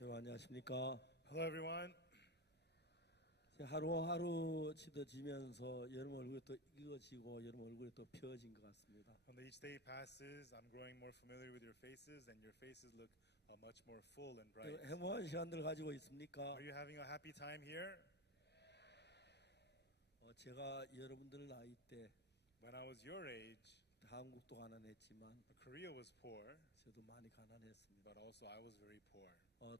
여러분 안녕하십니까? Hello, everyone. 하루하루 지도지면서 여러분 얼굴이 또 익어지고 여러분 얼굴이 또 펴진 것 같습니다. When each day passes, I'm growing more familiar with your faces, and your faces look much more full and bright. 행복한 시간들 가지고 있습니까? Are you having a happy time here? 제가 여러분들 나이 때 When I was your age, 한국도 가난했지만 Korea was poor, 저도 많이 가난했습니다. but also I was very poor.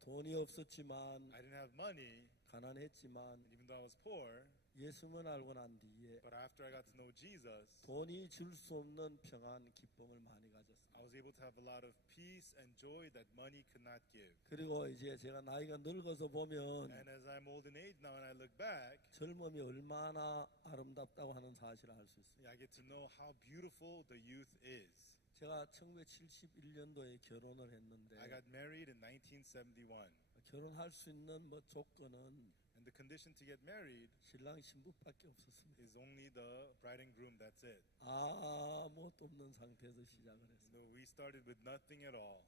돈이 없었지만 I didn't have money, 가난했지만 and even though I was poor, 예수만 알고 난 뒤에 but after I got to know Jesus, 돈이 줄 수 없는 평안, 기쁨을 많이 가졌습니다. I was able to have a lot of peace and joy that money could not give. 그리고 이제 제가 나이가 늙어서 보면 And as I'm old in age now and I look back, 젊음이 얼마나 아름답다고 하는 사실을 알 수 있습니다. I get to know how beautiful the youth is. 제가 1971년도에 결혼을 했는데 I got married in 1971, 결혼할 수 있는 조건은 and the condition to get married 신랑 신부밖에 없었습니다. is only the bride and groom. That's it. 아무것도 없는 상태에서 시작을 했어요. No, we started with nothing at all.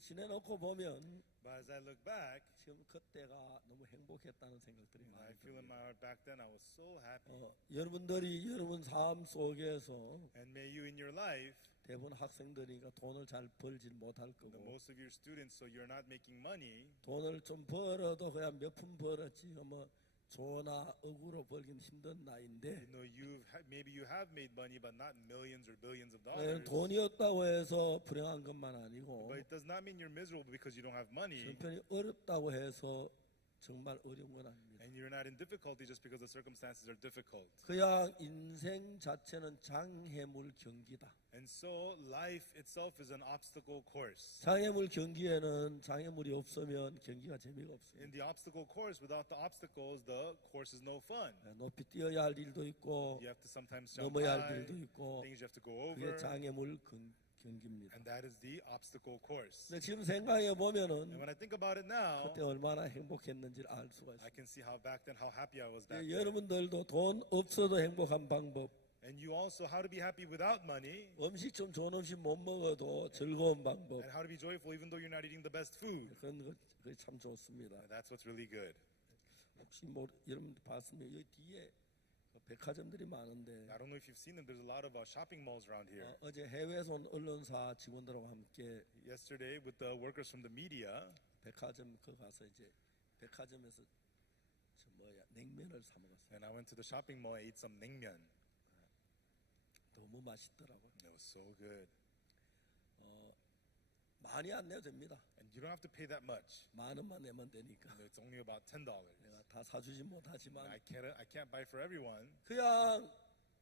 지내놓고 보면 But as I look back, 지금 그때가 너무 행복했다는 생각들이 I 많이 feel in 듭니다. my heart back then I was so happy. 여러분들이 여러분 삶 속에서 And may you in your life, 대부분 학생들이니까 돈을 잘 벌질 못할 the 거고 most of your students, so you're not making money, 돈을 좀 벌어도 그냥 몇 푼 벌었지 뭐 조나 억으로 벌긴 힘든 나이인데 maybe you have made money, but not millions or billions of 그냥 dollars. 돈이 없다고 해서 불행한 것만 아니고 But it does not mean you're miserable because you don't have money, 형편이 어렵다고 해서 정말 어려운 건 아닙니다. and you're not in difficulty just because the circumstances are difficult. 그냥 인생 자체는 장애물 경기다. And so life itself is an obstacle course. 장애물 경기에는 장애물이 없으면 경기가 재미가 없습니다. In the obstacle course, without the obstacles, the course is no fun. 높이 뛰어야 할 일도 있고 You have to sometimes jump 넘어야 할 high, 일도 있고 things you have to go 그게 over, 장애물 경기입니다. and that is the obstacle course. 근데 지금 생각해 And 보면은 when I think about it now, 그때 얼마나 행복했는지를 알 수가 I 있습니다. can see how back then, how happy I was back then. 여러분들도 돈 없어도 행복한 방법, And you also, how to be happy without money, 음식 좀 좋은 음식 못 먹어도 즐거운 방법, and how to be joyful even though you're not eating the best food. 그런 거 그게 참 좋습니다. And that's what's really good. 혹시 여러분 봤으면 여기 뒤에 백화점들이 많은데 I don't know if you've seen them. There's a lot of shopping malls around here. 어제 해외에서 온 언론사 직원들하고 함께 Yesterday, with the workers from the media, 백화점 가서 이제 백화점에서 냉면을 사 먹었어요. and I went to the shopping mall and ate some naengmyeon. 너무 맛있더라고요. It was so good. 많이 안 내도 됩니다. And you don't have to pay that much. 10,000원 내면 되니까. It's only about $10. 내가 다 사주지 못하지만 I can't buy for everyone. 그냥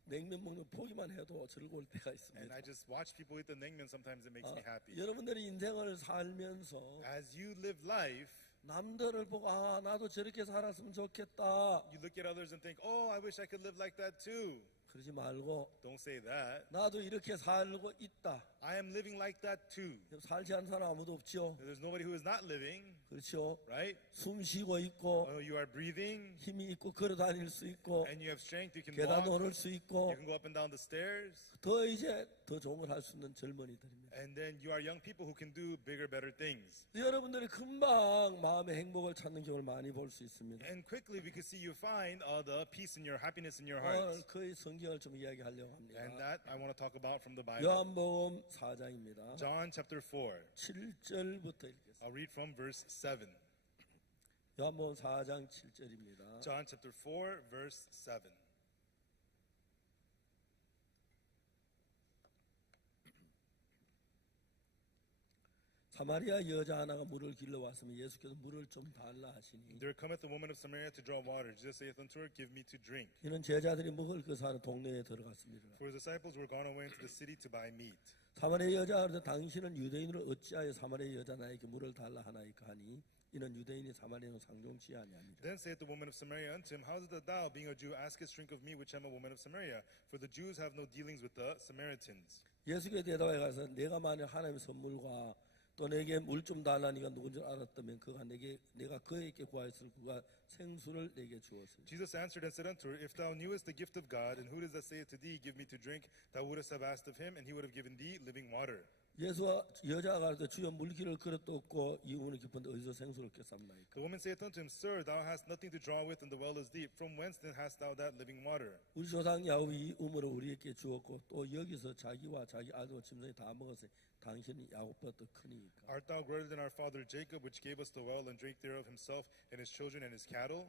냉면 먹는 보기만 해도 즐거울 때가 And 있습니다. I just watch people eat the naengmyeon. Sometimes it makes me happy. 여러분들이 인생을 살면서 As you live life, 남들을 보고 나도 저렇게 살았으면 좋겠다 you look at others and think, oh, I wish I could live like that too. 그러지 말고 Don't say that. 나도 이렇게 살고 있다. I am living like that too. 살지 않는 사람 아무도 없죠. There's nobody who is not living, 그렇죠. right? 숨 쉬고 있고 You are breathing, 힘이 있고 걸어 다닐 수 있고 and you have strength. You can 계단 walk. 오를 수 있고 You can go up and down the stairs. 더 이제 더 좋은 걸 할 수 있는 젊은이들입니다. And then you are young people who can do bigger, better things. 여러분들이 금방 마음의 행복을 찾는 경우를 많이 볼 수 있습니다. And quickly we can see you find the peace in your happiness in your 오늘 hearts. 그 성경을 좀 이야기하려고 합니다. And that I want to talk about from the Bible. 요한복음 4장입니다. John chapter 4. 7절부터 읽겠습니다. I'll read from verse 7. 요한복음 4장 7절입니다. John chapter 4, verse 7. 사마리아 여자 하나가 물을 길러 왔으면 예수께서 물을 좀 달라 하시니 There cometh a woman of Samaria to draw water. Jesus saith unto her, Give me to drink. 이는 제자들이 먹을 것 사는 동네에 들어갔습니다. For his disciples were gone away into the city to buy meat. 사마리아 여자가 그러되 당신은 유대인으로 어찌하여 사마리아 여자 나에게 물을 달라 하나이까 하니 이는 유대인이 사마리아는 상종치 아니하니라. Then saith the woman of Samaria unto him, How is it that thou, being a Jew, askest drink of me, which am a woman of Samaria? For the Jews have no dealings with the Samaritans. 예수께 대답해 가서 내가 만일 하나님의 선물과 또 내게 물 좀 달라니가 누군 줄 알았다면 그가 내가 그에게 구하였을 그가 생수를 내게 주었으니 Jesus answered and said unto her, If thou knewest the gift of God, and who does that saith to thee, Give me to drink, thou wouldest have asked of him, and he would have given thee living water. 예수와 여자가 가르쳐 주여 물기를 그릇도 없고 이 우는 깊은데 어디서 생수를 깼습니까? The woman saith unto him, Sir, thou hast nothing to draw with, and the well is deep. From whence then hast thou that living water? 우리 조상 야곱이 이 우물을 우리에게 주었고 또 여기서 자기와 자기 아들과 짐승이 다 먹었으니 당신이 야곱보다 더 크니까. Art thou greater than our father Jacob, which gave us the well, and drank thereof himself, and his children, and his cattle?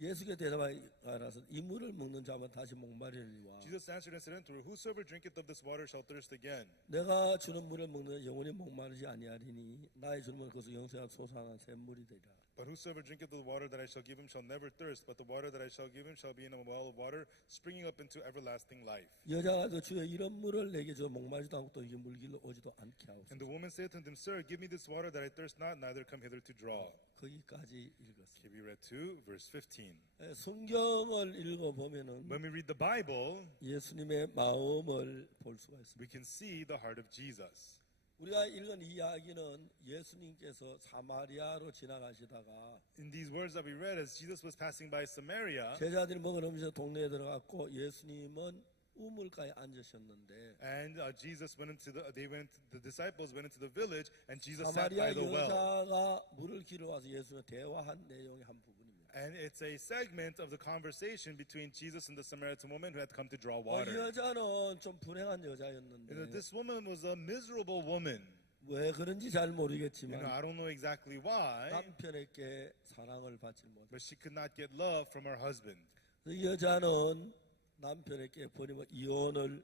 예수께 대답하여서 이 물을 먹는 자만 다시 목마르니와 Jesus answered and said unto her, Whosoever drinketh of this water shall thirst again. 내가 주는 물을 먹는 영원히 목마르지 아니하리니 나의 주는 물은 그것은 영생한 솟아난 샘물이 되리라. But whosoever drinketh of the water that I shall give him shall never thirst, but the water that I shall give him shall be in a well of water, springing up into everlasting life. 여자가 그 주여 이런 물을 내게 줘 목마르지도 않고 또 이게 물길로 오지도 않게 하옵소서. And the woman saith unto him, Sir, give me this water that I thirst not, neither come hither to draw. 거기까지 읽었습니다. Okay, we read to verse 15. 성경을 읽어보면은 When we read the Bible, 예수님의 마음을 볼 수가 있습니다. we can see the heart of Jesus. 우리가 읽은 이 이야기는 예수님께서 사마리아로 지나가시다가 In these words that we read, as Jesus was passing by Samaria, 제자들이 먹은 음식 동네에 들어갔고 예수님은 우물가에 앉으셨는데 and Jesus went into the disciples went into the village, and Jesus sat by 사마리아 the well. 여자가 물을 길어 와서 예수와 대화한 내용의 한 부분입니다. And it's a segment of the conversation between Jesus and the Samaritan woman who had come to draw 이 water. 여자는 좀 불행한 You know, 여자였는데 this woman was a miserable woman. 왜 그런지 잘 You know, 모르겠지만 I don't know exactly why, 남편에게 사랑을 받지 못해. but she could not get love from her husband. 이 여자는 남편에게 버리면 이혼을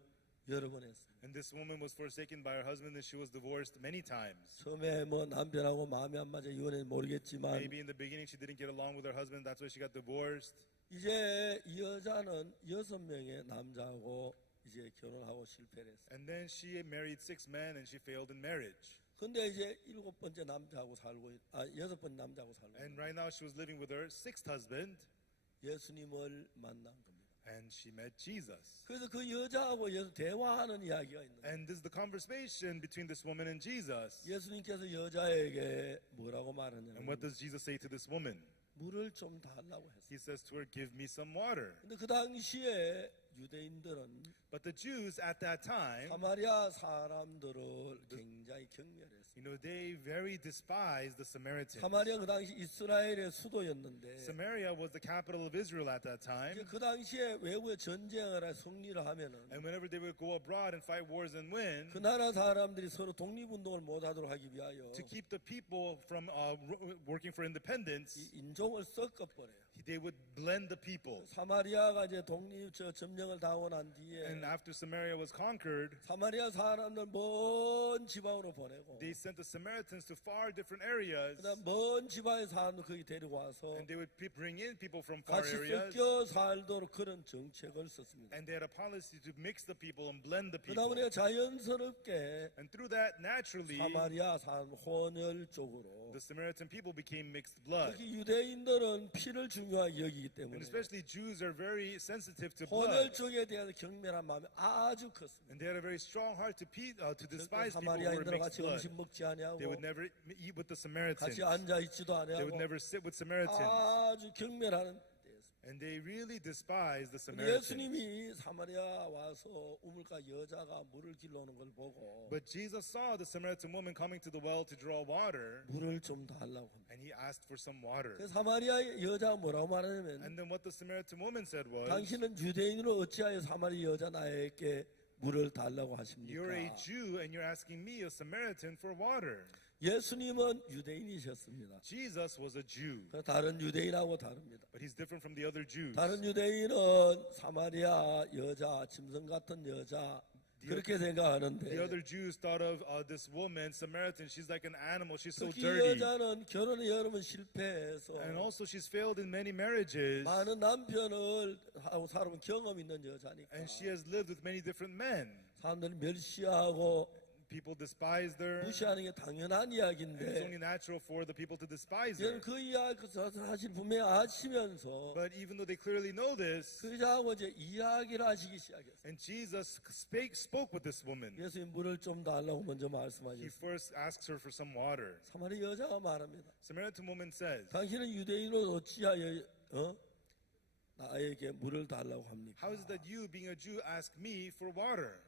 여러 번 했어요. And this woman was forsaken by her husband, and she was divorced many times. 처음에 뭐 남편하고 마음이 안 맞아 이혼했는지 모르겠지만 Maybe in the beginning she didn't get along with her husband, that's why she got divorced. 이제 이 여자는 6명의 남자하고 이제 결혼하고 실패를 했어요. And then she married 6 men, and she failed in marriage. 근데 이제 7번째 남자하고 살고 6번째 남자하고 살고 And right now she was living with her 6th husband, 예수님을 만난 겁니다. and she met Jesus. 그래서 그 여자하고 예수 대화하는 이야기가 있는데 And this is the conversation between this woman and Jesus. 예수님께서 여자에게 뭐라고 And 말하냐면 what does Jesus say to this woman? 물을 좀 달라고 했어요. He says to her, Give me some water. 근데 그 당시에 유대인들은 But the Jews at that time, 사마리아 사람들을 굉장히 경멸했어요. you know, they very despised the Samaritans. 사마리아 그 당시 이스라엘의 수도였는데 Samaria was the capital of Israel at that 이제 time. 그 당시에 외국에 전쟁을 해 승리를 하면은 And whenever they would go abroad and fight wars and win, 그 나라 사람들이 서로 독립운동을 못하도록 하기 위하여 to keep the people from working for independence, 이 인종을 섞어버려요. they would blend the people. 사마리아가 이제 점령을 당하고 난 뒤에 And after Samaria was conquered, 사마리아 사람들 먼 지방으로 보내고 they sent the Samaritans to far different areas, 그다음 먼 지방의 사람들 거기 데리고 와서 and they would bring in people from far 같이 areas, 섞여 살도록 그런 정책을 썼습니다. and they had a policy to mix the people and blend the 그다음 people. 우리가 자연스럽게 And through that, naturally, 사마리아 사람 혼혈 쪽으로 the Samaritan people became mixed blood. 특히 유대인들은 피를 중요하게 여기기 And 때문에 especially Jews are very sensitive to 혼혈 blood. 쪽에 대한 경멸한 마음이 아주 컸습니다. And they had a very strong heart to despise people who were 사마리아인들과 mixed 같이 blood. 음식 먹지 They 아니하고 would never eat with the Samaritans. 같이 앉아 있지도 They would 아니하고 never sit with Samaritans. 아주 경멸하는 때였습니다. And they really despised the 근데 Samaritans. 예수님이 사마리아 와서 우물가 여자가 물을 길러오는 걸 보고 But Jesus saw the Samaritan woman coming to the well to draw water, 물을 좀 달라고 합니다. and he asked for some water. 그 사마리아 여자가 뭐라고 말하냐면 And then what the Samaritan woman said was, 당신은 유대인으로 어찌하여 사마리아 여자 나에게 물을 달라고 하십니까? You're a Jew and you're asking me, a Samaritan, for water. 예수님은 유대인이셨습니다. Jesus was a Jew, 다른 유대인하고 다릅니다. but he's different from the other Jews. 다른 유대인은 사마리아 여자, 짐승 같은 여자 그렇게 생각하는데 The other Jews thought of this woman, Samaritan, she's like an animal, she's so 특히 이 dirty. 여자는 결혼에 여러 번 실패해서 And also she's failed in many marriages, 많은 남편을 하고 살아본 경험 있는 여자니까 and she has lived with many different men. 사람들이 멸시하고 People despised her, 무시하는 게 당연한 and it's only 이야기인데 natural for the people to despise her. 얘는 그 이야기 사실 분명히 아시면서 But even though they clearly know this, 그 여자하고 이제 이야기를 하시기 시작했어요. and Jesus spoke with this woman, 예수님 물을 좀 달라고 먼저 he 말씀하셨어요. first asks her for some water. 사마리아 여자가 말합니다. Samaritan woman says, 당신은 유대인으로 어찌하여 나에게 물을 달라고 합니까? How is it that you, being a Jew, ask me for water?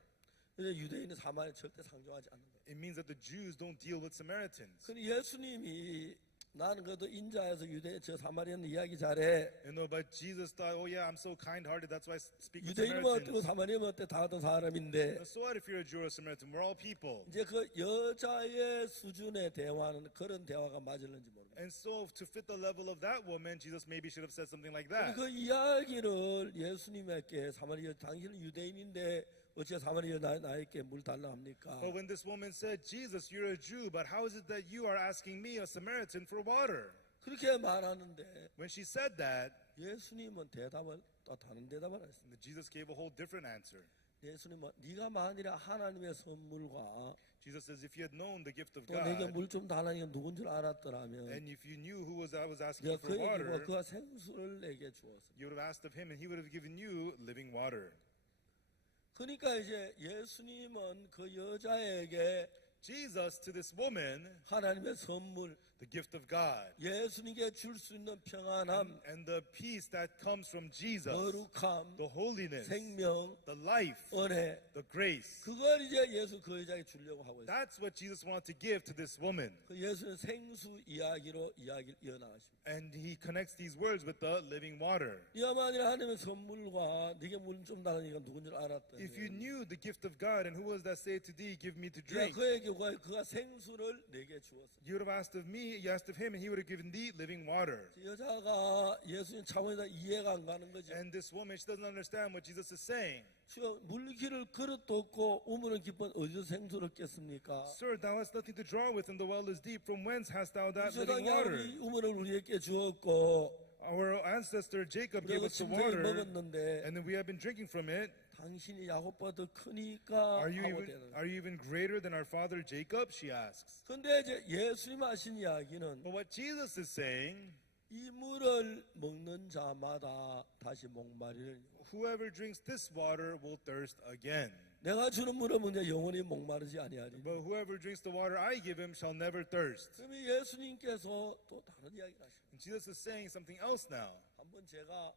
이제 유대인은 사마리아 절대 상종하지 않는 거예요. It means that the Jews don't deal with Samaritans. 근데 예수님이 나는 그래도 인자에서 유대 저 사마리아는 이야기 잘해. But Jesus thought, oh yeah, I'm so kind-hearted, that's why I speak with 유대인이면 어때고 Samaritans. 사마리아면 어때 다 같은 사람인데 So what if you're a Jew or a Samaritan? We're all people. 이제 그 여자의 수준의 대화는 그런 대화가 맞을는지 모르겠어요. And so to fit the level of that woman, Jesus maybe should have said something like that. 그 이야기를 예수님에게 사마리아 당신은 유대인인데 어찌 사마리아 나에게 물 달라 합니까? But when this woman said, Jesus, you're a Jew, but how is it that you are asking me, a Samaritan, for water? 그렇게 말하는데 When she said that, 예수님은 대답을 또 다른 대답을 했습니다. Jesus gave a whole different answer. 예수님은 네가 만일에 하나님의 선물과 Jesus says, if you had known the gift of 또 내게 God, 물 좀 달라니까 누군 줄 알았더라면 and if you knew who I was asking 네가 for 그에게 water, 그가 생수를 내게 주었습니다. you would have asked of him, and he would have given you living water. 그러니까 이제 예수님은 그 여자에게 Jesus, to this woman, 하나님의 선물, the gift of God, 예수님께 줄 수 있는 평안함, and the peace that comes from Jesus, 거룩함, the holiness, 생명, the life, 은혜, the grace. 그걸 이제 예수 그 여자에게 주려고 하고 있어요. That's what Jesus wanted to give to this woman. 그 예수는 생수 이야기로 이야기를 이어나가십니다. And he connects these words with the living water. 네가 만일 하나님의 선물과 네게 물 좀 달라니까 누군 줄 알았더니 If you knew the gift of God, and who was that say to thee, give me to 네가 drink, 그에게 그가 생수를 내게 주었어. you would have asked of me, you asked of him, and he would have given thee living water. 여자가 예수님 차원에서 이해가 안 가는 거죠. And this woman, she doesn't understand what Jesus is saying. 주여 물기를 그릇도 없고 우물은 깊은 어디서 생수를 깼습니까? Sir, thou hast nothing to draw with, and the well is deep. From whence hast thou that living 세상에 water? 우리 우물을 우리에게 주었고 Our ancestor Jacob gave 우리가 us the 침성이 water, 먹었는데 and then we have been drinking from it. 당신이 야곱보다 크니까 Are you 하고 even, 되는. are you even greater than our father Jacob? She asks. 근데 이제 예수님 하신 이야기는 But what Jesus is saying, 이 물을 먹는 자마다 다시 목마리를. whoever drinks this water will thirst again. 내가 주는 물은 이제 영원히 목마르지 아니하리. But whoever drinks the water I give him shall never thirst. 그러면 예수님께서 또 다른 이야기를 하십니다. And Jesus is saying something else now. 한번 제가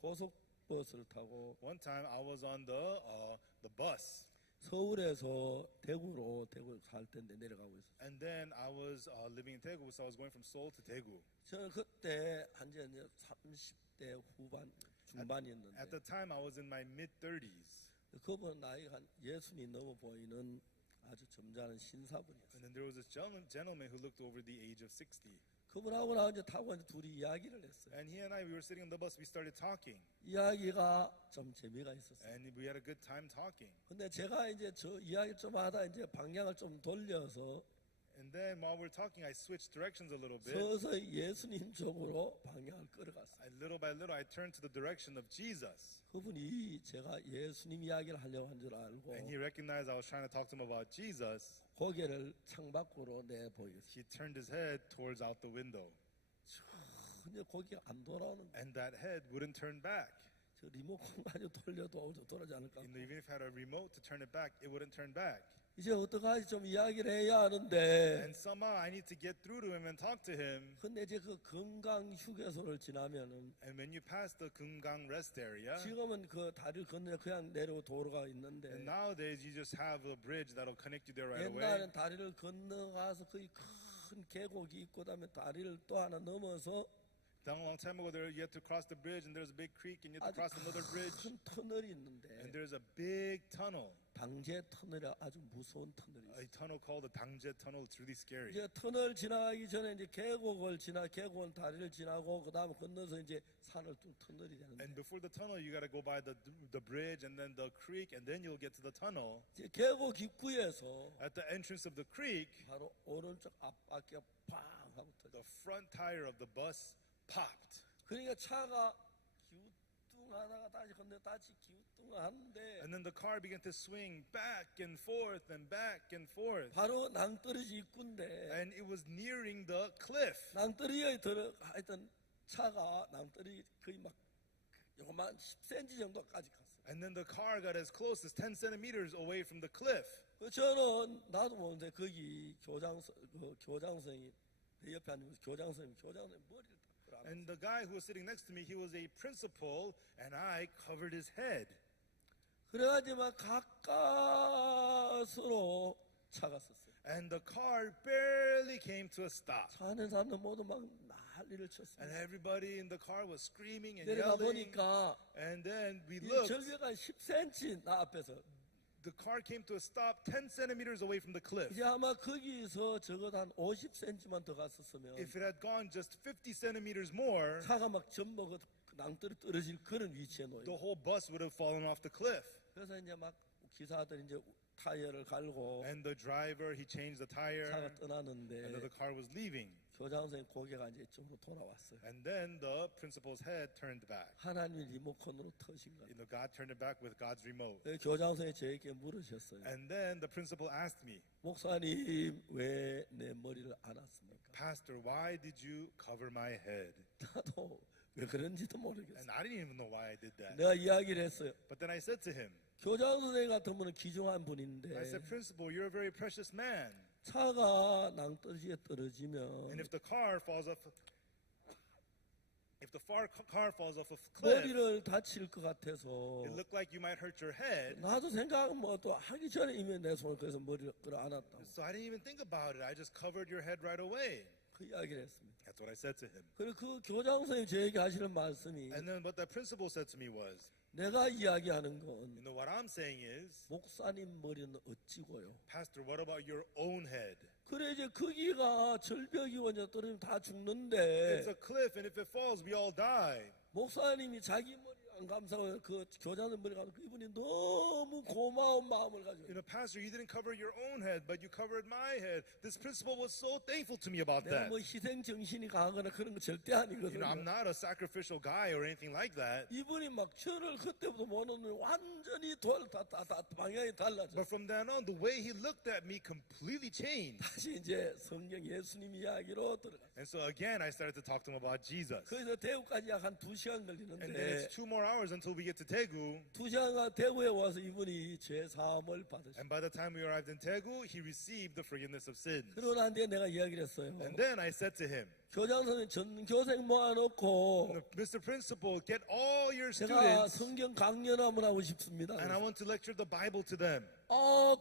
고속버스를 타고 One time I was on the bus, 서울에서 대구 살 때인데 내려가고 있었어요. and then I was living in Daegu, so I was going from Seoul to Daegu. 저는 그때 이제 30대 후반 중반이었는데 At the time I was in my mid-30s, 그분 나이가 한 예순이 넘어 보이는 아주 점잖은 신사분이었어요. and then there was this gentleman who looked over the age of 60. 그분하고 나 이제 타고 이제 둘이 이야기를 했어요. And he and I, we were sitting on the bus, we started talking, 이야기가 좀 재미가 있었어요. and we had a good time talking. 근데 제가 이제 저 이야기 좀 하다 이제 방향을 좀 돌려서 And then while we're talking, I switched directions a little bit. 서서히 예수님 쪽으로 방향을 끌어갔어요. Little by little, I turned to the direction of Jesus. 그분이 제가 예수님 이야기를 하려고 한 줄 알고 And he recognized I was trying to talk to him about Jesus. 고개를 창밖으로 내보였어요. He turned his head towards out the window. 전혀 고개가 안 돌아오는 거예요. And that head wouldn't turn back. 저 리모컨 가지고 돌려도 돌아오지 않을까. Even if I had a remote to turn it back, it wouldn't turn back. 이제 어떡하지 좀 이야기를 해야 하는데 And somehow I need to get through to him and talk to him. 근데 이제 그 건강 휴게소를 지나면은 And when you pass the Kumgang rest area, 지금은 그 다리를 건너 그냥 내려고 도로가 and 있는데 nowadays you just have a bridge that'll connect you there right away. 옛날엔 다리를 건너가서 거의 큰 계곡이 있고 그다음에 다리를 또 하나 넘어서 Down a long time ago, there you had to cross the bridge, and there's a big creek, and you have to 아주 cross another bridge, 큰 터널이 있는데 and there's a big tunnel, 방제 터널이 아주 무서운 터널이 a 있어요. tunnel called the Dangje Tunnel. It's really scary. 이제 터널 지나가기 전에 이제 계곡을 다리를 지나고 그다음에 건너서 이제 산을 좀 터널이 And 되는데 before the tunnel, you got to go by the bridge, and then the creek, and then you'll get to the tunnel. 이제 계곡 입구에서 At the entrance of the creek, 바로 오른쪽 앞바퀴가 팡 하고 터져. the front tire of the bus popped. 그러니까 차가 기우뚱하다가 다시 건너 다시 기우뚱하는데 And then the car began to swing back and forth and back and forth. 바로 낭떠러지 입구인데 And it was nearing the cliff. 낭떠러지에 하여튼 차가 낭떠러지 거의 막 요만 10cm 정도까지 갔어요. And then the car got as close as 10 centimeters away from the cliff. 저는 나도 모르는데 거기 교장선이 내 옆에 앉으면서 교장선이 머리를 딱 알았어요. And the guy who was sitting next to me, he was a principal, and I covered his head. 그래가지고 막 가까스로 차가 섰어요. And the car barely came to a stop. 차 안에 사람들 모두 막 난리를 And 쳤어요. everybody in the car was screaming and 내려가 yelling. 보니까 And then we 이 looked. 절벽 한 10cm 나 앞에서. The car came to a stop 10 centimeters away from the cliff. 이제 아마 거기서 적어도 한 50cm만 더 갔었으면 If it had gone just 50 centimeters more, 차가 막 전부 낭떠러 떨어질 그런 위치에 놓여. the whole bus would have fallen off the cliff. 그래서 이제 막 기사들이 이제 타이어를 갈고 And the driver, he changed the tire, 차가 and then 떠나는데 the car was leaving. 교장 선생님 고개가 이제 이쪽으로 돌아왔어요. And then the principal's head turned back. 하나님이 리모컨으로 터신 거예요. God turned it back with God's remote. 교장 선생님이 저에게 물으셨어요. And then the principal asked me, 목사님 왜 내 머리를 안 왔습니까? Pastor, why did you cover my head? 나도 왜 그런지도 모르겠어요. And I didn't even know why I did that. 내가 이야기를 했어요. But then I said to him, 교장 선생님 같은 분은 귀중한 I 분인데 said, Principal, you're a very precious man. 차가 낭떠러지에 떨어지면 And if the car falls off, car falls off a cliff, 머리를 다칠 것 같아서 it looked like you might hurt your head. 나도 생각 뭐또 하기 전에 이미 내 손을 그래서 머리를 끌어안았다고 So I didn't even think about it. I just covered your head right away. 그 이야기를 했습니다. That's what I said to him. 그리고 그 교장 선생님 저에게 하시는 말씀이 And then what that principal said to me was, 내가 이야기하는 건 you know, what I'm saying is, 목사님 머리는 어찌고요. Pastor, what about your own head? 그래 이제 거기가 절벽이 원자 떨어지면 다 It's 죽는데 a cliff, and if it falls, we all die. 목사님이 자기 머리 안 감싸고 그 교장님 머리 감싸고 이분이 너무 고마운 마음을 가지고 You know, Pastor, you didn't cover your own head, but you covered my head. This principal was so thankful to me about 내가 that. 뭐 희생 정신이 강하거나 그런 거 절대 You know, I'm 아니거든요. not a sacrificial guy or anything like that. 이분이 막 저를 그때부터 보는 완전히 방향이 달라져. But from then on, the way he looked at me completely changed. 다시 이제 성경 예수님 이야기로 들어가. And so again, I started to talk to him about Jesus. 그래서 대구까지 약 한 2시간 And then 걸리는데 it's 2 more hours until we get to Daegu. 2시간간 대구에 와서 이분이 죄 사함을 받으셨어요. And by the time we arrived in Daegu, he received the forgiveness of sins. 그러고 난 뒤에 내가 이야기를 했어요. And then I said to him, 교장 선생님 전교생 모아놓고 Mr. Principal, get all your 제가 students, 성경 강연 한번 하고 싶습니다. and I want to lecture the Bible to them.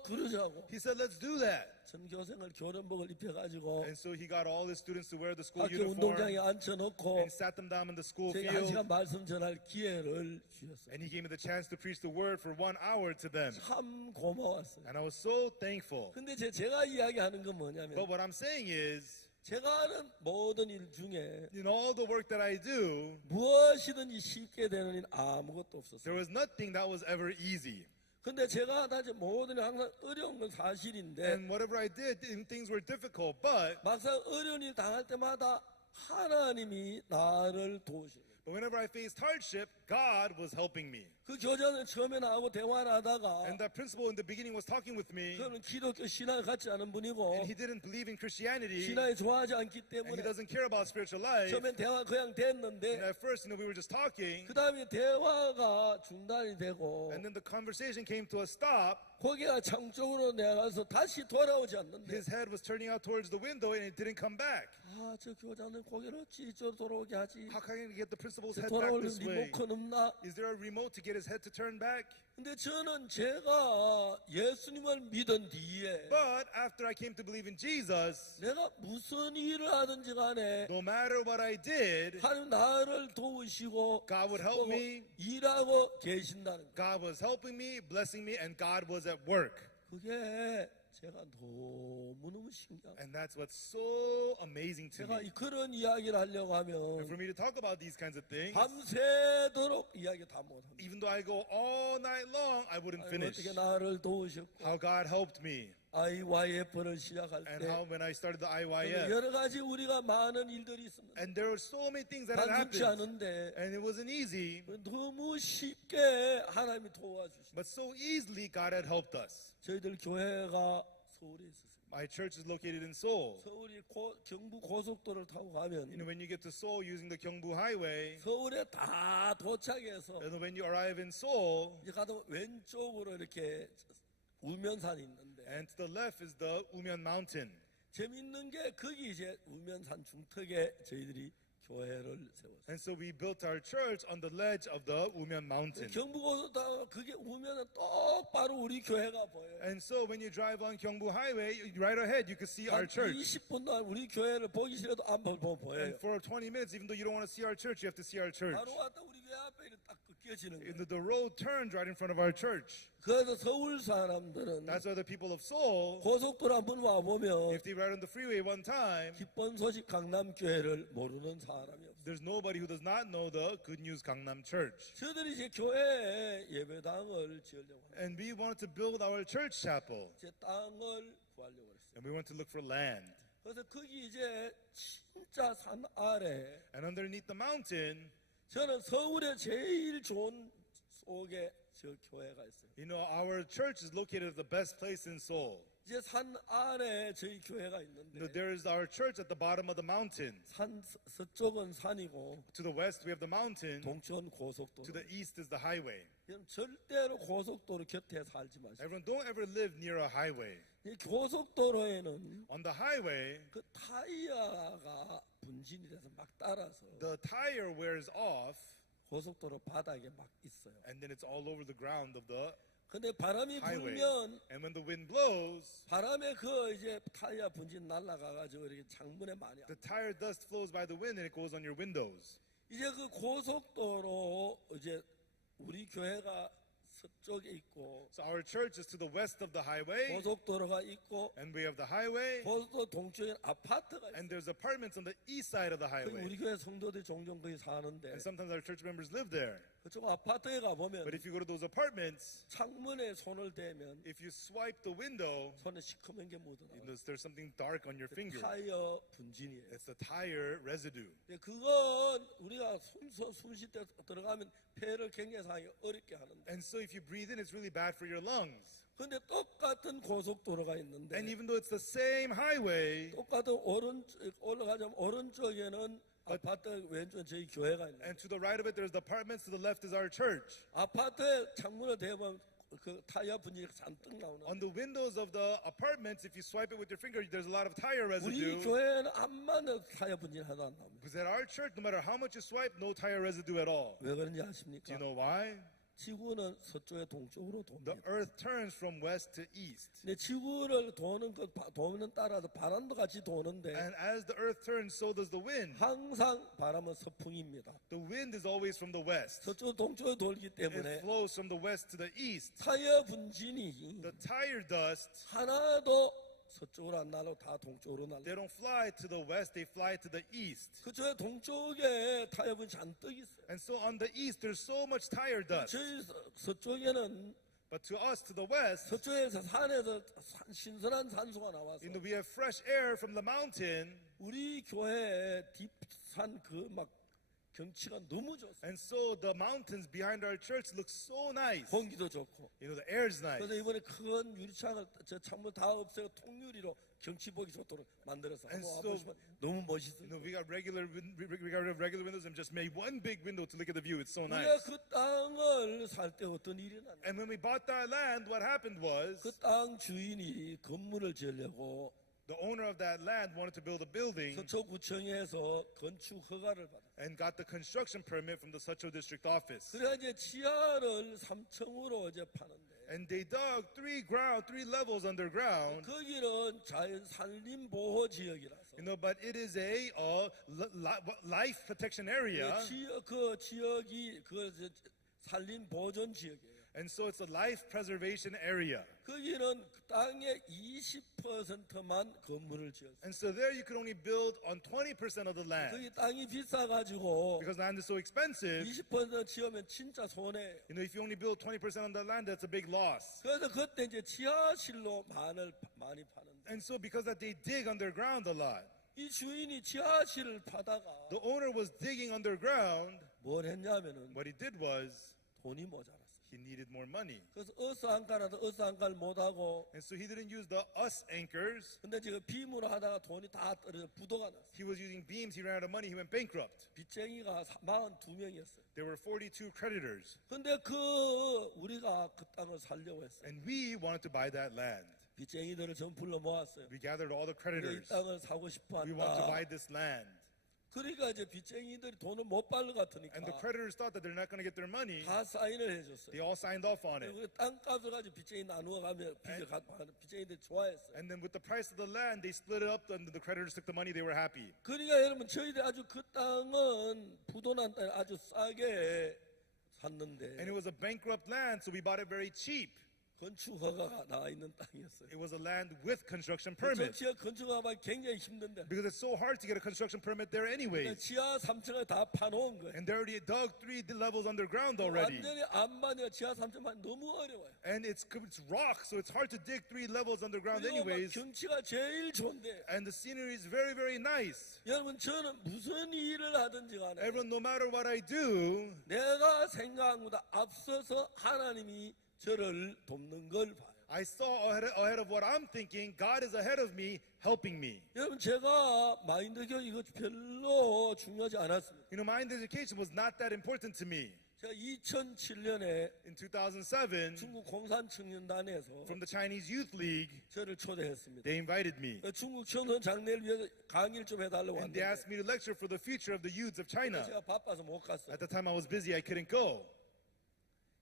그러자고. He said, let's do that. 전교생을 교련복을 입혀가지고 And so he got all his students to wear the school 학교 uniform 운동장에 앉혀놓고 and sat them down in the school 제가 한 field. 시간 말씀 전할 기회를 주셨어요. And he gave me the chance to preach the word for 1 hour to them. 참 고마웠어요. And I was so thankful. 근데 제가 이야기하는 건 뭐냐면 But what I'm saying is, 제가 하는 모든 일 중에 in all the work that I do, 무엇이든지 쉽게 되는 일 아무것도 there 없었어요. was nothing that was ever easy. 근데 제가 다시 모든 일 항상 어려운 건 사실인데 And whatever I did, things were difficult. But 막상 어려운 일 당할 때마다 하나님이 나를 도우시는 거예요. whenever I faced hardship, God was helping me. 그 교장은 처음에 나하고 대화를 하다가 And that principal in the beginning was talking with me, 그는 기독교 신앙을 갖지 않은 분이고 and he didn't believe in Christianity, 신앙에 좋아하지 않기 and he 때문에 doesn't care about spiritual life. 처음엔 대화 그냥 And 됐는데 at first, we were just talking, 그 다음에 대화가 중단이 되고 and then the conversation came to a stop. 고개가 창쪽으로 내가서 다시 돌아오지 않는데 His head was turning out towards the window, and it didn't come back. 저 교장님 고개를 어찌 이쪽으로 돌아오게 하지? How can I get the principal's head back 돌아올 this way? 리모컨 없나? Is there a remote to get his head to turn back? 근데 저는 제가 예수님을 믿은 뒤에 But after I came to believe in Jesus, 내가 무슨 일을 하든지 간에 no matter what I did, 하나님 나를 도우시고 God would help me. 일하고 계신다는 거. God was helping me, blessing me, and God was at work. 그게 제가 너무너무 신기한 거예요. And that's what's so amazing to 제가 me. 그런 이야기를 하려고 And 하면 for me to talk about these kinds of things, 밤새도록 이야기 다 못합니다. even though I go all night long, I wouldn't finish. 어떻게 나를 도우셨고 How God helped me, IYF를 시작할 and how 때 when I started the IYF, 여러 가지 우리가 많은 일들이 있습니다. and there were so many things that had 단순치 happened, 않은데 and it wasn't easy, 너무 쉽게 하나님이 도와주시고 but so easily God had helped us. 저희들 교회가 서울에 있었어요. My church is located in Seoul. 서울이 경부 고속도로를 타고 You know, 가면 when you get to Seoul using the Gyeongbu Highway, 서울에 다 도착해서 and when you arrive in Seoul, 이제 가다 왼쪽으로 이렇게 우면산이 있는데 and to the left is the Umyeon Mountain. 재밌는 게 거기 이제 우면산 중턱에 저희들이 교회를 세웠어요. And so we built our church on the ledge of the Umeon mountain. 경부고속도로 그게 오면은 똑바로 우리 교회가 보여요. And so when you drive on Gyeongbu Highway, right ahead you can see our 한 church. 20분 동안 우리 교회를 보기 싫어도 안 보면 보여요. And for 20 minutes, even though you don't want to see our church, you have to see our church. 바로 왔다 우리 교회 앞에 이렇게 딱 꺾여지는 거예요. And the road turns right in front of our church. 그래서 서울 사람들은 That's why the people of Seoul, 고속도로 한번 와보면 if they ride on the freeway one time, 기쁜 소식 강남교회를 모르는 사람이 없어요. there's nobody who does not know the Good News Gangnam Church. 저들이 이제 교회에 예배당을 지으려고 합니다. And we wanted to build our church chapel. 제 땅을 구하려고 했어요. And we went to look for land. 그래서 거기 이제 진짜 산 아래 And underneath the mountain, 저는 서울의 제일 좋은 속에 저 교회가 있어요. you know, our church is located at the best place in Seoul. 이제 산 아래 저희 교회가 있는데 There is our church at the bottom of the mountain. 산 서쪽은 산이고 To the west, we have the mountain. 동천 To 고속도로. the east is the highway. 여러분 절대로 고속도로 곁에 살지 마세요. Everyone, don't ever live near a highway. 이 고속도로에는 On the highway, 그 타이어가 분진이 돼서 막 따라서 the tire wears off, 고속도로 바닥에 막 있어요. and then it's all over the ground of the 근데 바람이 highway. 불면 And when the wind blows, 바람에 그 이제 타이어 분진 날아가가지고 이렇게 창문에 많이 the tire dust flows by the wind and it goes on your windows. 이제 그 고속도로 이제 우리 교회가 서쪽에 있고 So our church is to the west of the highway, 고속도로가 있고 and we have the highway, 고속도로 동쪽에 아파트가 있어요. and there's apartments on the east side of the 거기 highway. 우리 교회 성도들이 종종 거기 사는데 And sometimes our church members live there. 그쪽 아파트에 가보면 But if you go to those apartments, 창문에 손을 대면 if you swipe the window, 손에 시커먼 게 묻어나요. you know, there's something dark on your finger. 타이어 분진이에요. It's the tire residue. 그건 우리가 숨 쉴 때 들어가면 폐를 굉장히 상하기 어렵게 하는데 And so if you breathe in, it's really bad for your lungs. 근데 똑같은 고속도로가 있는데 And even though it's the same highway, 똑같은 오른쪽 올라가자면 오른쪽에는 아파트 왼쪽 저희 교회가 있는데 and to the right of it, there's the apartments, to the left is our church. 아파트에 창문을 대면 그 타이어 분진이 잔뜩 나오는 On the windows of the apartments, if you swipe it with your finger, there's a lot of tire 우리 residue. 교회는 암만 해도 타이어 분진 하나도 안 나옵니다. Because at our church, no matter how much you swipe, no tire residue at all. 왜 그런지 Do 아십니까? you know why? 지구는 서쪽에 동쪽으로 The 돕니다. earth turns from west to east. 근데 지구를 도는 그 도는 따라서 바람도 같이 도는데 And as the earth turns, so does the wind. 항상 바람은 서풍입니다. The wind is always from the west. 서쪽 동쪽에 돌기 It 때문에 flows from the west to the east. 타이어 분진이 The tire dust, 하나도 서쪽으로 안 날고 다 동쪽으로 날고 they don't fly to the west, they fly to the east. 그쪽에 동쪽에 타이어 분이 잔뜩 있어요. And so on the east, there's so much tire dust. 저희 서쪽에는 But to us, to the west, 서쪽에서 산에서 신선한 산소가 나와서 you know, we have fresh air from the mountain. 우리 교회 뒷산 그 막 경치가 너무 좋습니다. And so the mountains behind our church look so nice. 공기도 좋고. You know, the air is nice. 그래서 이번에 큰 유리창을 저 창문 다 없애고 통유리로 경치 보기 좋도록 만들어서 And 한번 so- 와보시면 너무 You 멋있어요. know, we got regular windows and just made one big window to look at the view. It's so 우리가 nice. 그 땅을 살 때 어떤 일이 났냐? And when we bought that land, what happened was 그 땅 주인이 건물을 지으려고 the owner of that land wanted to build a building 서초구청에서 건축 허가를 받아. and got the construction permit from the Seocho district office. 그래야 이제 지하를 3층으로 이제 파는데 And they dug three levels underground. 거기는 자연 산림 보호 지역이라서 You know, but it is a life protection area, 그 지역이 그 산림 보존 지역이에요. and so it's a life preservation area. 거기는 그 땅의 20%만 건물을 지었어요. And so there you can only build on 20% of the land 거기 땅이 비싸가지고 because land is so expensive. 20% 지으면 진짜 손해예요. You know, if you only build 20% on the land, that's a big loss. 그래서 그때 이제 지하실로 많이 파는데 And so because that they dig underground a lot, 이 주인이 지하실을 파다가 the owner was digging underground. 뭘 했냐면은 What he did was 돈이 모자랐어요. he needed more money. 그래서 어스 한가라도 어스 한가를 못하고 And so he didn't use the us anchors. 근데 지금 빔으로 하다가 돈이 다 떨어져 부도가 났어요. He was using beams. He ran out of money. He went bankrupt. 빚쟁이가 42명이었어요. There were 42 creditors. 근데 우리가 그 땅을 살려고 했어요. And we wanted to buy that land. 빚쟁이들을 전부 불러 모았어요. We gathered all the 우리가 이 creditors. 땅을 사고 싶어 We want to 한다. buy this land. 그러니까 이제 빚쟁이들이 돈을 못 받을 것 같으니까 And the creditors thought that they're not going to get their money. 다 사인을 해줬어요. They all signed off on it. 그 땅값을 가지고 빚쟁이 나누어 가면 빚쟁이들이 좋아했어요. And then with the price of the land, they split it up, and the creditors took the money. They were happy. 그러니까 여러분 저희들이 아주 그 땅은 부도난 땅 아주 싸게 샀는데 And it was a bankrupt land, so we bought it very cheap. 건축 허가가 나와 있는 땅이었어요. It was a land with construction permit. 지하 건축 허가가 굉장히 힘든데 Because it's so hard to get a construction permit there anyways. 지하 3층을 다 파놓은 거예요. And they already dug 3 levels underground already. 완전히 안반이야 지하 3층만 너무 어려워요. And it's rock, so it's hard to dig 3 levels underground 그리고 막 anyways. 경치가 제일 좋은데 And the scenery is very, very nice. 여러분 저는 무슨 일을 하든지 간에 Everyone, no matter what I do, 내가 생각한 것보다 앞서서 하나님이 저를 돕는 걸 봐요. I saw ahead of what I'm thinking. God is ahead of me, helping me. 여러분 제가 마인드 교육 이거 별로 중요하지 않았습니다. You know, mind education was not that important to me. 제가 2007년에 In 2007, 중국 공산청년단에서 from the Chinese Youth League, 저를 초대했습니다. they invited me. 중국 청년 장래를 위해서 강의를 좀 해달라고 And they 왔는데 asked me to lecture for the future of the youths of China. 제가 바빠서 못 갔어요. At the time I was busy, I couldn't go.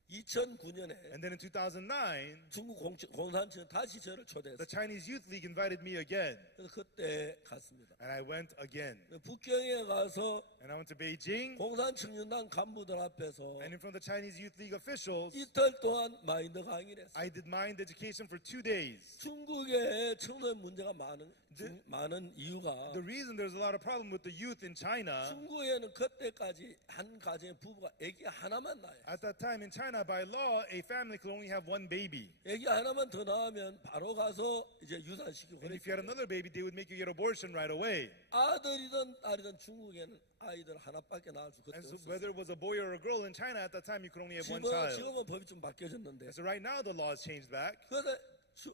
2009년에 And then in 2009, 중국 공산청 다시 저를 the 초대했어요. Chinese Youth League invited me again. 그래서 그때 갔습니다. And I went again. 북경에 가서 And I went to Beijing. 공산청년단 간부들 앞에서 And in front of the Chinese Youth League officials, 이틀 동안 마인드 강의를 했어요. I did mind education for 2 days. 중국에 청소년 문제가 많은 이유가 The reason there's a lot of problem with the youth in China, 중국에는 그때까지 한 가정의 부부가 아기 하나만 낳아요. at that time in China, by law, a family could only have 1 baby. 아기 하나만 더 낳으면 바로 가서 이제 유산시키고 And if you had 그랬어요. another baby, they would make you get abortion right away. 아들이든 딸이든 중국에는 아이들 하나밖에 낳을 수 And so 없었어요. whether it was a boy or a girl in China, at that time, you could only have 1 child. 지금은 법이 좀 바뀌어졌는데 And so right now, the law has changed back. 그래서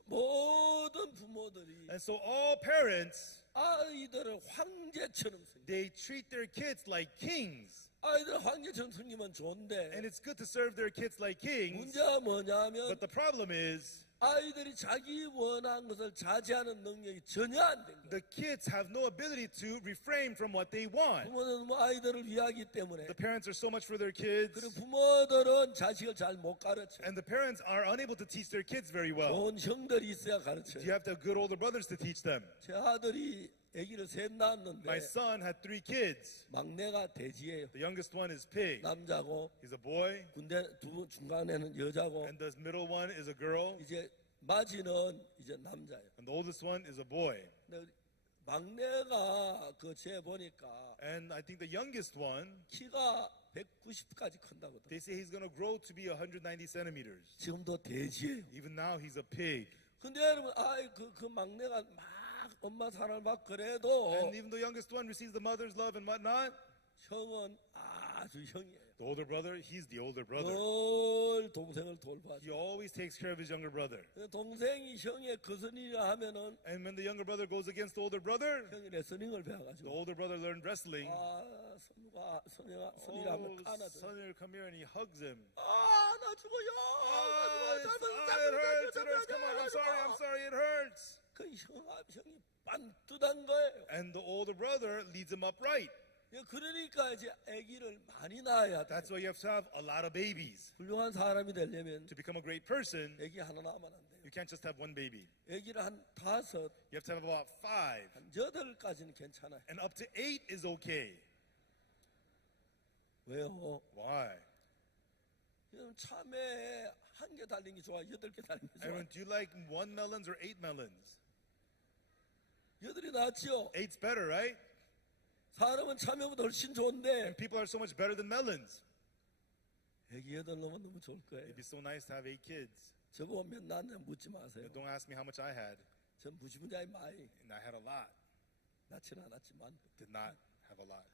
모든 부모들이 And so all parents, 아이들을 황제처럼 생겨. they treat their kids like kings. 아이들 황제처럼 생기면 좋은데 And it's good to serve their kids like kings. 문제가 뭐냐면 But the problem is, 아이들이 자기 원하는 것을 자제하는 능력이 전혀 안 된 거예요. the kids have no ability to refrain from what they want. 부모는 뭐 아이들을 위하기 때문에 The parents are so much for their kids. 그리고 부모들은 자식을 잘 못 가르쳐. And the parents are unable to teach their kids very well. 좋은 형들이 있어야 가르쳐요. You have to have good older brothers to teach them. 제 아들이 아기를 셋 낳았는데 My son had 3 kids. 막내가 돼지예요. The youngest one is pig. 남자고 He's a boy. 군대 중간에는 여자고 And the middle one is a girl. 이제 마지는 이제 남자예요. And the oldest one is a boy. 근데 막내가 그제 보니까 And I think the youngest one, 키가 190까지 큰다고 they 하더라고요. say he's going to grow to be 190 centimeters. 지금도 돼지예요. Even now, he's a pig. 근데 여러분, 그 막내가 막 엄마 사랑을 받고 그래도 And even the youngest one receives the mother's love and whatnot. 형은 아주 형이에요. The older brother, he's the older brother. 늘 동생을 돌봐줘. He always takes care of his younger brother. 동생이 형의 거슬리라 하면은 And when the younger brother goes against the older brother, 형이 레슬링을 the 배워가지고 older brother learned wrestling. 선이라 하면 안아줘. Sonny, come here, and he hugs him. 나 죽어요. It hurts, it hurts. Come on, I'm sorry, it hurts. 그 형이 반듯한 거예요. And the older brother leads him upright. 그러니까 이제 아기를 많이 낳아야 돼. That's why you have to have a lot of babies. 훌륭한 사람이 되려면 To become a great person, 아기 하나 낳으면 안 돼요. you can't just have 1 baby. 아기를 한 5, You have to have about 5. 한 8까지는 괜찮아요. And up to 8 is okay. 왜요? Why? 참외 한 개 달린 게 좋아, 8개 달린 게 좋아. Everyone, do you like 1 melons or 8 melons? 8이 낫죠. 8's better, right? 사람은 참외보다 훨씬 좋은데 And people are so much better than melons. 아기 8 넣으면 너무 좋을 거예요. It'd be so nice to have 8 kids. 저거 몇 낳았냐 묻지 마세요. Don't ask me how much I had. 전 무지분자의 많이 And I had a lot. 낳지는 않았지만 Did not have a lot.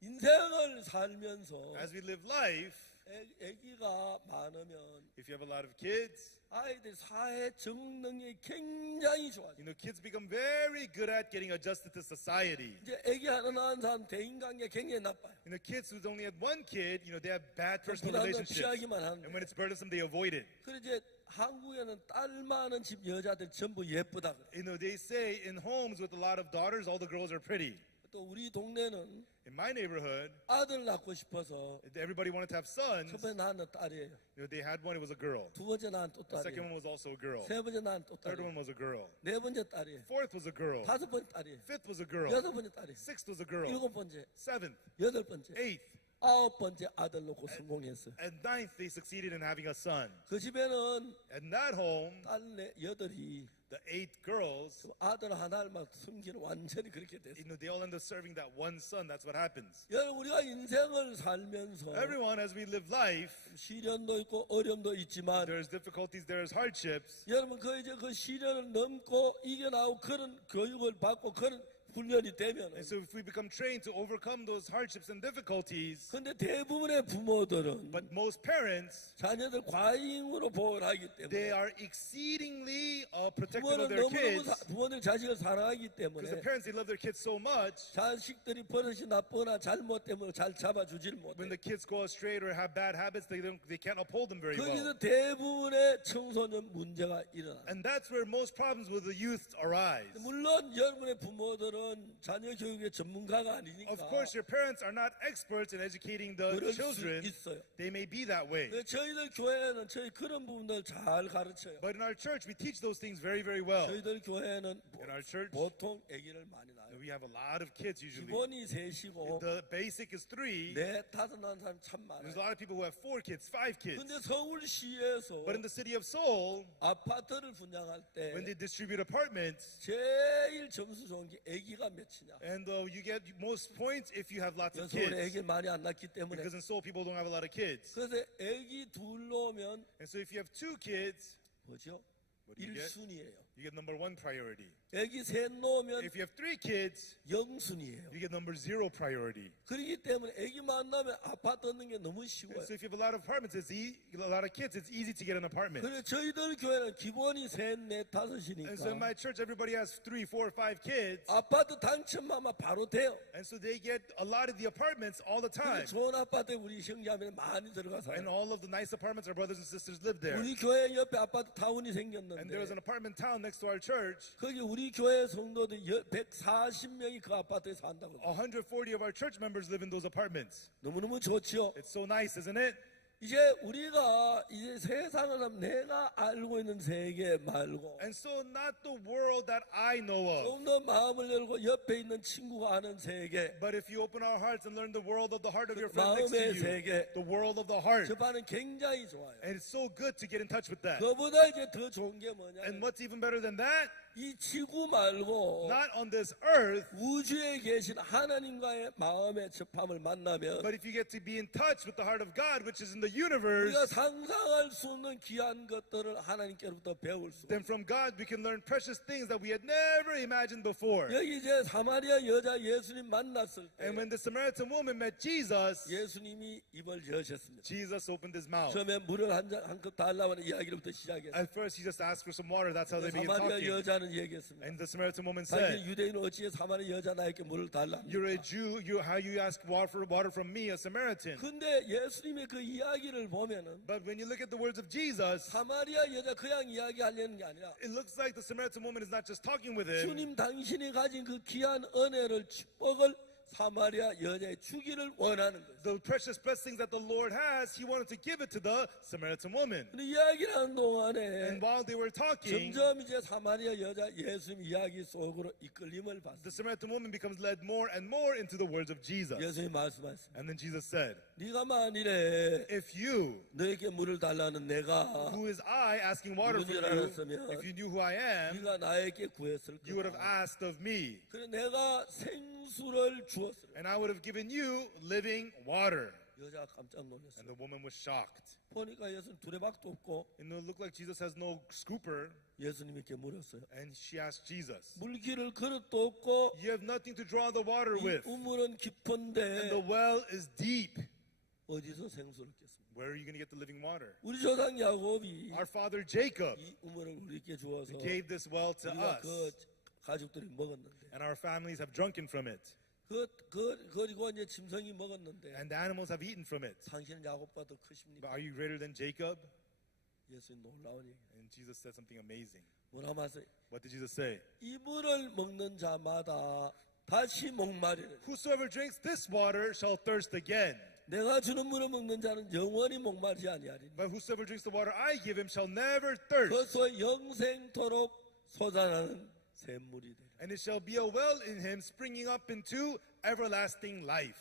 인생을 살면서 As we live life, 아기가 많으면 if you have a lot of kids, 아이들 사회 적응력이 굉장히 좋아져. you know, kids become very good at getting adjusted to society. 이제 아기 하나 낳은 사람 대인관계 굉장히 나빠요. You know, kids who's only had 1 kid, you know, they have bad personal 부담을 relationships. 피하기만 And when 하는데. it's burdensome, they avoid it. 그래서 이제 한국에는 딸 많은 집 여자들 전부 예쁘다 그래. You know, they say in homes with a lot of daughters, all the girls are pretty. 또 우리 동네는 In my neighborhood, 아들 낳고 싶어서 everybody wanted to have sons. 첫 번째 낳은 딸이에요. They had one, it was a girl. 두 번째 낳은 또 The second 딸이에요. one was also a girl. 세 번째 낳은 또 Third 딸이에요. one was a girl. 네 번째 딸이에요. Fourth was a girl. 다섯 번째 딸이에요. Fifth was a girl. 여섯 번째 딸이에요. Sixth was a girl. 일곱 번째, Seventh, 여덟 번째, eighth, 아홉 번째 아들 놓고 성공했어요. and ninth, they succeeded in having a son. 그 집에는 And that home, 딸 여덟이 the 8 girls, 아들 하나를 막 숨기는 완전히 그렇게 됐어요. they all end up serving that one son. That's what happens. 여러분 우리가 인생을 살면서 Everyone, as we live life, 시련도 있고 어려움도 있지만 there's difficulties, there's hardships. 여러분 이제 그 시련을 넘고 이겨나오고 그런 교육을 받고 그런 훈련이 되면 And so if we become trained to overcome those hardships and difficulties, 근데 대부분의 부모들은 but most parents, 자녀들 과잉으로 보호를 하기 they 때문에 are exceedingly protective 부모는 of their 너무너무 kids. 부모들 자식을 사랑하기 Because the 때문에 parents, they love their kids so much. 자식들이 버릇이 나쁘거나 잘못되면 잘 잡아주질 When 못해. the kids go astray or have bad habits, they can't uphold them very well. 거기서 대부분의 청소년 문제가 일어나. And that's where most problems with the youth arise. 물론 여러분의 부모들은 자녀 교육의 전문가가 아니니까 Of course, your parents are not experts in educating the 그럴 수 children. 있어요. They may be that way. 저희들 교회는 저희 그런 부분들 잘 가르쳐요. But in our church, we teach those things very, very well. 저희들 교회는 In our church, 보통 아기를 많이 낳아요. we have a lot of kids usually. 기본이 셋이고 The basic is 3. 네, 다섯 낳은 사람 참 There's a 많아요. lot of people who have 4 kids, 5 kids. 근데 서울시에서 But in the city of Seoul, 아파트를 분양할 때 when they distribute apartments, 제일 점수 좋은 게 아기가 몇이냐. and you get most points if you have lots of 서울에 kids. 아기를 많이 안 낳기 때문에 Because in Seoul, people don't have a lot of kids. 그래서 아기 둘 놓으면 And so if you have 2 kids, 뭐죠? what do you get? 1순위예요. You get number 1 priority. 아기 셋 놓으면 If you have 3 kids, 0순위예요. you get number 0 priority. 그렇기 때문에 아기 만나면 아파트 얻는 게 너무 쉬워요. And so if you have a lot of apartments, a lot of kids, it's easy to get an apartment. 그래 저희들 교회는 기본이 셋, 넷, And so in my 다섯이니까 church, everybody has 3, 4, 5 kids. 아파트 당첨하면 바로 돼요. And so they get a lot of the apartments all the time. 근데 좋은 아파트에 우리 형제하면 많이 들어가 And 살아요. all of the nice apartments, our brothers and sisters live there. 우리 교회 옆에 아파트 타운이 And there was 생겼는데 an apartment town next to our church. 거기 우리 교회 성도들 140명이 그 아파트에 산다고. 140 of our church members live in those apartments. 너무너무 좋지요. It's so nice, isn't it? 이제 우리가 이제 세상을 하면 내가 알고 있는 세계 말고 And so not the world that I know of. 좀 더 마음을 열고 옆에 있는 친구가 아는 세계 But if you open our hearts and learn the world of the heart of your friend next to 마음의 you, 세계 the world of the heart. 접하는 굉장히 좋아요. And it's so good to get in touch with that. 그보다 이제 더 좋은 게 뭐냐? And what's even better than that? 이 지구 말고 Not on this earth, 우주에 계신 하나님과의 마음의 접함을 만나면 but if you get to be in touch with the heart of God, which is in the universe, 우리가 상상할 수 없는 귀한 것들을 하나님께로부터 배울 수. then from God we can learn precious things that we had never imagined before. 여기 이제 사마리아 여자 예수님 만났을 때 And when the Samaritan woman met Jesus, 예수님이 입을 여셨습니다. Jesus opened his mouth. 처음에 물을 한컵 달라고 하는 이야기부터 시작했어요. At first, he just asked for some water. That's how they began 사마리아 talking. 여자는 얘기했습니다. And the Samaritan woman 자기 said, 유대인 어찌에 사마리아 여자 나에게 물을 달라? "You're a Jew. How you ask water from me, a Samaritan?" 근데 예수님의 그 이야기를 보면은 But when you look at the words of Jesus, 사마리아 여자 그냥 이야기하려는 게 아니라 it looks like the Samaritan woman is not just talking with him. 주님 당신이 가진 그 귀한 은혜를 축복을 사마리아 여자에 주기를 원하는 거예요. The precious blessings that the Lord has, he wanted to give it to the Samaritan woman. 근데 이야기를 하는 동안에 And while they were talking, 점점 이제 사마리아 여자 예수님 이야기 속으로 이끌림을 the 받습니다. Samaritan woman becomes led more and more into the words of Jesus. 예수님 말씀하셨습니다. And then Jesus said, 네가 만일에 "If you, 너에게 물을 달라는 내가 who is I asking water from 누군지 you, 알았으면 if you knew who I am, 네가 나에게 구했을 you would have 거다. asked of me, 그래 내가 생수를 주었을 거다. and I would have given you living water." 여자가 깜짝 놀랐어요. And the woman was shocked. 보니까 예수님 두레박도 없고 And it looked like Jesus has no scooper. 예수님께 물었어요. And she asked Jesus, 물기를 그릇도 없고 "You have nothing to draw the water 이 with, 우물은 and 깊은데 the well is deep. 어디서 생수를 겠습니까? Where are you going to get the living water?" 우리 조상 야곱이 Our father Jacob 이 우물을 우리에게 주어서 gave this well to 우리가 us, 그 가족들이 먹었는데 and our families have drunken from it, 그리고 이제 짐승이 먹었는데 and the animals have eaten from it. 당신은 야곱보다 더 But 크십니까? are you greater than Jacob? 예수님 놀라운 얘기. And Jesus said something amazing. 뭐라 말씀? What did Jesus say? 이 물을 먹는 자마다 다시 목마리는 Whosoever drinks this water shall thirst again. 내가 주는 물을 먹는 자는 영원히 목마르지 아니하리니 But whosoever drinks the water I give him shall never thirst. 그것은 영생토록 솟아나는 샘물이 되리라. And it shall be a well in him springing up into everlasting life.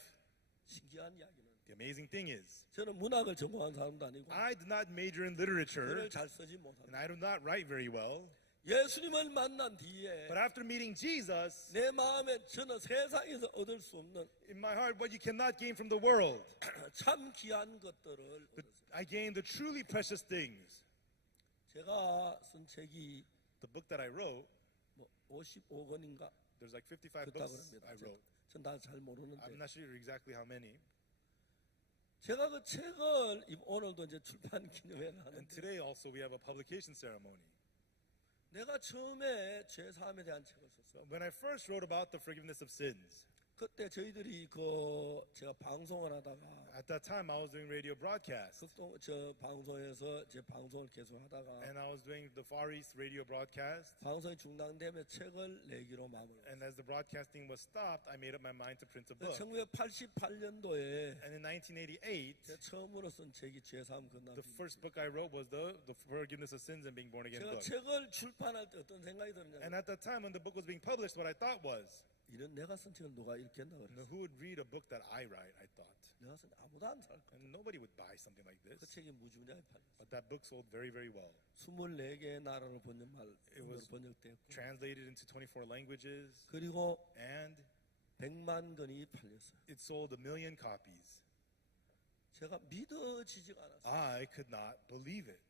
신기한 이야기는 The amazing thing is, 저는 문학을 전공한 사람도 아니고 I did not major in literature, 글을 잘 쓰지 and 못합니다. I do not write very well. 예수님을 만난 뒤에 But after meeting Jesus, 내 마음에 저는 세상에서 얻을 수 없는 in my heart, what you cannot gain from the world, 참 귀한 것들을 얻었어요. I gained the truly precious things. 제가 쓴 책이 The book that I wrote, 뭐 55권인가 there's like 55 그렇다고 books 합니다. I wrote. 전 다 잘 모르는데 I'm not sure exactly how many. 제가 그 책을 오늘도 이제 출판 기념회를 And 하는데 today also we have a publication ceremony. 내가 처음에 죄사함에 대한 책을 썼어요. When I first wrote about the forgiveness of sins, 그때 저희들이 그 제가 방송을 하다가 at that time I was doing radio broadcast. 저 방송에서 제 방송을 계속 하다가 And I was doing the Far East radio broadcast. 방송이 중단되면 책을 내기로 마음을 And as the broadcasting was stopped, I made up my mind to print a book. 1988년도에 And in 1988, 제가 처음으로 쓴 책이 죄사함 건너기. the first book I wrote was the Forgiveness of Sins and Being Born Again 제가 book. 책을 출판할 때 어떤 생각이 들었냐면 And at that time when the book was being published, what I thought was, 이런 내가 쓴 책을 누가 읽겠나 그랬어. who would read a book that I write, I thought. 내가 쓴 아무도 안 살 거야. And nobody would buy something like 그 this. 책이 무지무지하게 팔렸어. But that book sold very, very well. 24개의 나라로 번역으로 was 번역됐고 Translated into 24 languages, 그리고 and 100만 권이 팔렸어요. it sold 1 million copies. 제가 믿어지지가 않았어요. I could not believe it.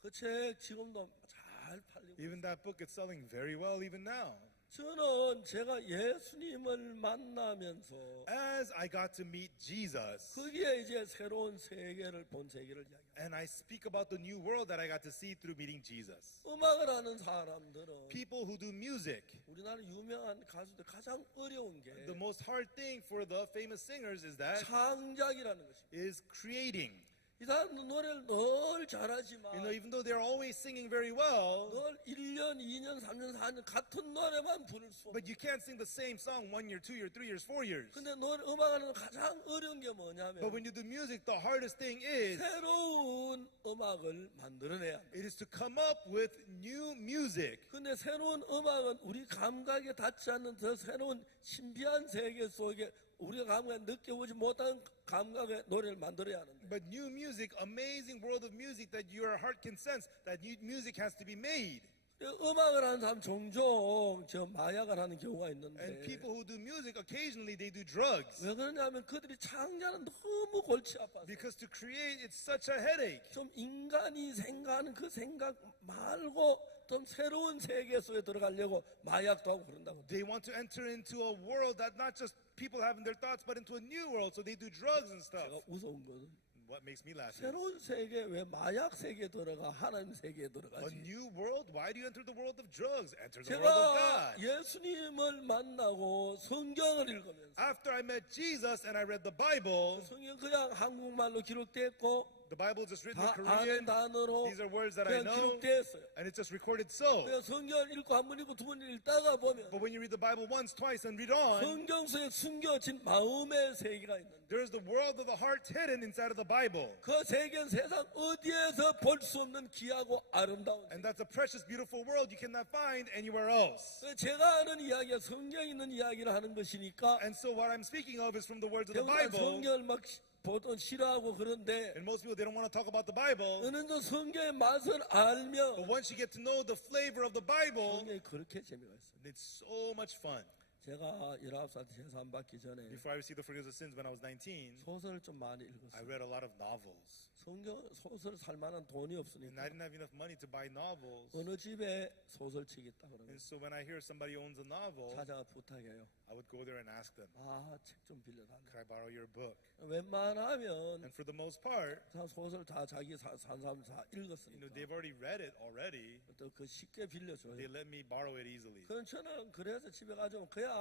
그 책 지금도 잘 팔리고 Even that book is selling very well even now. 저는 제가 예수님을 만나면서 As I got to meet Jesus, 거기에 이제 새로운 세계를 본 세계를 이야기해요. and I speak about the new world that I got to see through meeting Jesus. 음악을 하는 사람들은 People who do music, 우리나라 유명한 가수들 가장 어려운 게 the most hard thing for the famous singers is that 창작이라는 것입니다. is creating. 이 사람들 노래를 늘 잘하지만 Even though they're always singing very well, 늘 1년, 2년, 3년, 4년 같은 노래만 부를 수 but 없어요. you can't sing the same song 1 year, 2 year, 3 years, 4 years. 근데 음악하는 가장 어려운 게 But 뭐냐면 when you do music, the hardest thing is 새로운 음악을 만들어내야 합니다. it is to come up with new music. 근데 새로운 음악은 우리 감각에 닿지 않는 더 새로운 신비한 세계 속에 우리가 감각에 느껴보지 못한 감각의 노래를 만들어야 하는데 But new music, amazing world of music that your heart can sense, that new music has to be made. 음악을 하는 사람 종종 저 마약을 하는 경우가 And 있는데 people who do music, occasionally they do drugs. 왜 그러냐면 그들이 창자는 너무 골치 아파서 Because to create, it's such a headache. 좀 인간이 생각하는 그 생각 말고 좀 새로운 세계 속에 들어가려고 마약도 하고 그런다고. They want to enter into a world that not just people have in their thoughts, but into a new world. So they do drugs and stuff. 제가 무서운 것은 What makes me laugh is, 새로운 세계 왜 마약 세계에 들어가 하나님 세계에 a 들어가지? new world? Why do you enter the world of drugs? Enter the world of 제가 God. 예수님을 만나고 성경을 읽으면서 After I met Jesus and I read the Bible, 성경 그냥 한국말로 기록됐고 the Bible is just written in 다 아는 Korean. 단어로 These are words that I 그냥 know, 기록됐어요. and it's just recorded so. 그냥 성경을 읽고 한 번 읽고 두 번 읽다가 보면 But when you read the Bible once, twice, and read on, 성경 속에 숨겨진 마음의 세계가 있는데 there's the world of the heart hidden inside of the Bible. 그 세계는 세상 어디에서 볼 수 없는 귀하고 아름다운 And that's a precious, beautiful world you cannot find anywhere else. 세계. 제가 하는 이야기가 성경에 있는 이야기를 하는 것이니까 And so what I'm speaking of is from the words of the 대부분 Bible. 성경을 막 보통 싫어하고 그런데 And most people, they don't want to talk about the Bible. 어느 정도 성경의 맛을 알면 But once you get to know the flavor of the Bible, 성경이 그렇게 재미가 있어요. it's so much fun. 제가 19살 때 제사 안 받기 전에 Before I received the forgiveness of sins when I was 19, 소설을 좀 많이 I 읽었어요. read a lot of novels. 성경 소설 살 만한 돈이 And 없으니까 I didn't have enough money to buy novels. 어느 집에 소설책이 있다 그러면 And so when I hear somebody owns a novel, 찾아가 부탁해요. I would go there and ask them, 아, 책 좀 빌려달라. could I borrow your book? 웬만하면 And for the most part, 다 소설 다 자기 산 사람 다 읽었으니까 they've already read it already. 또 그 쉽게 빌려줘요. They let me borrow it easily. 그럼 저는 그래서 집에 가져오면 그냥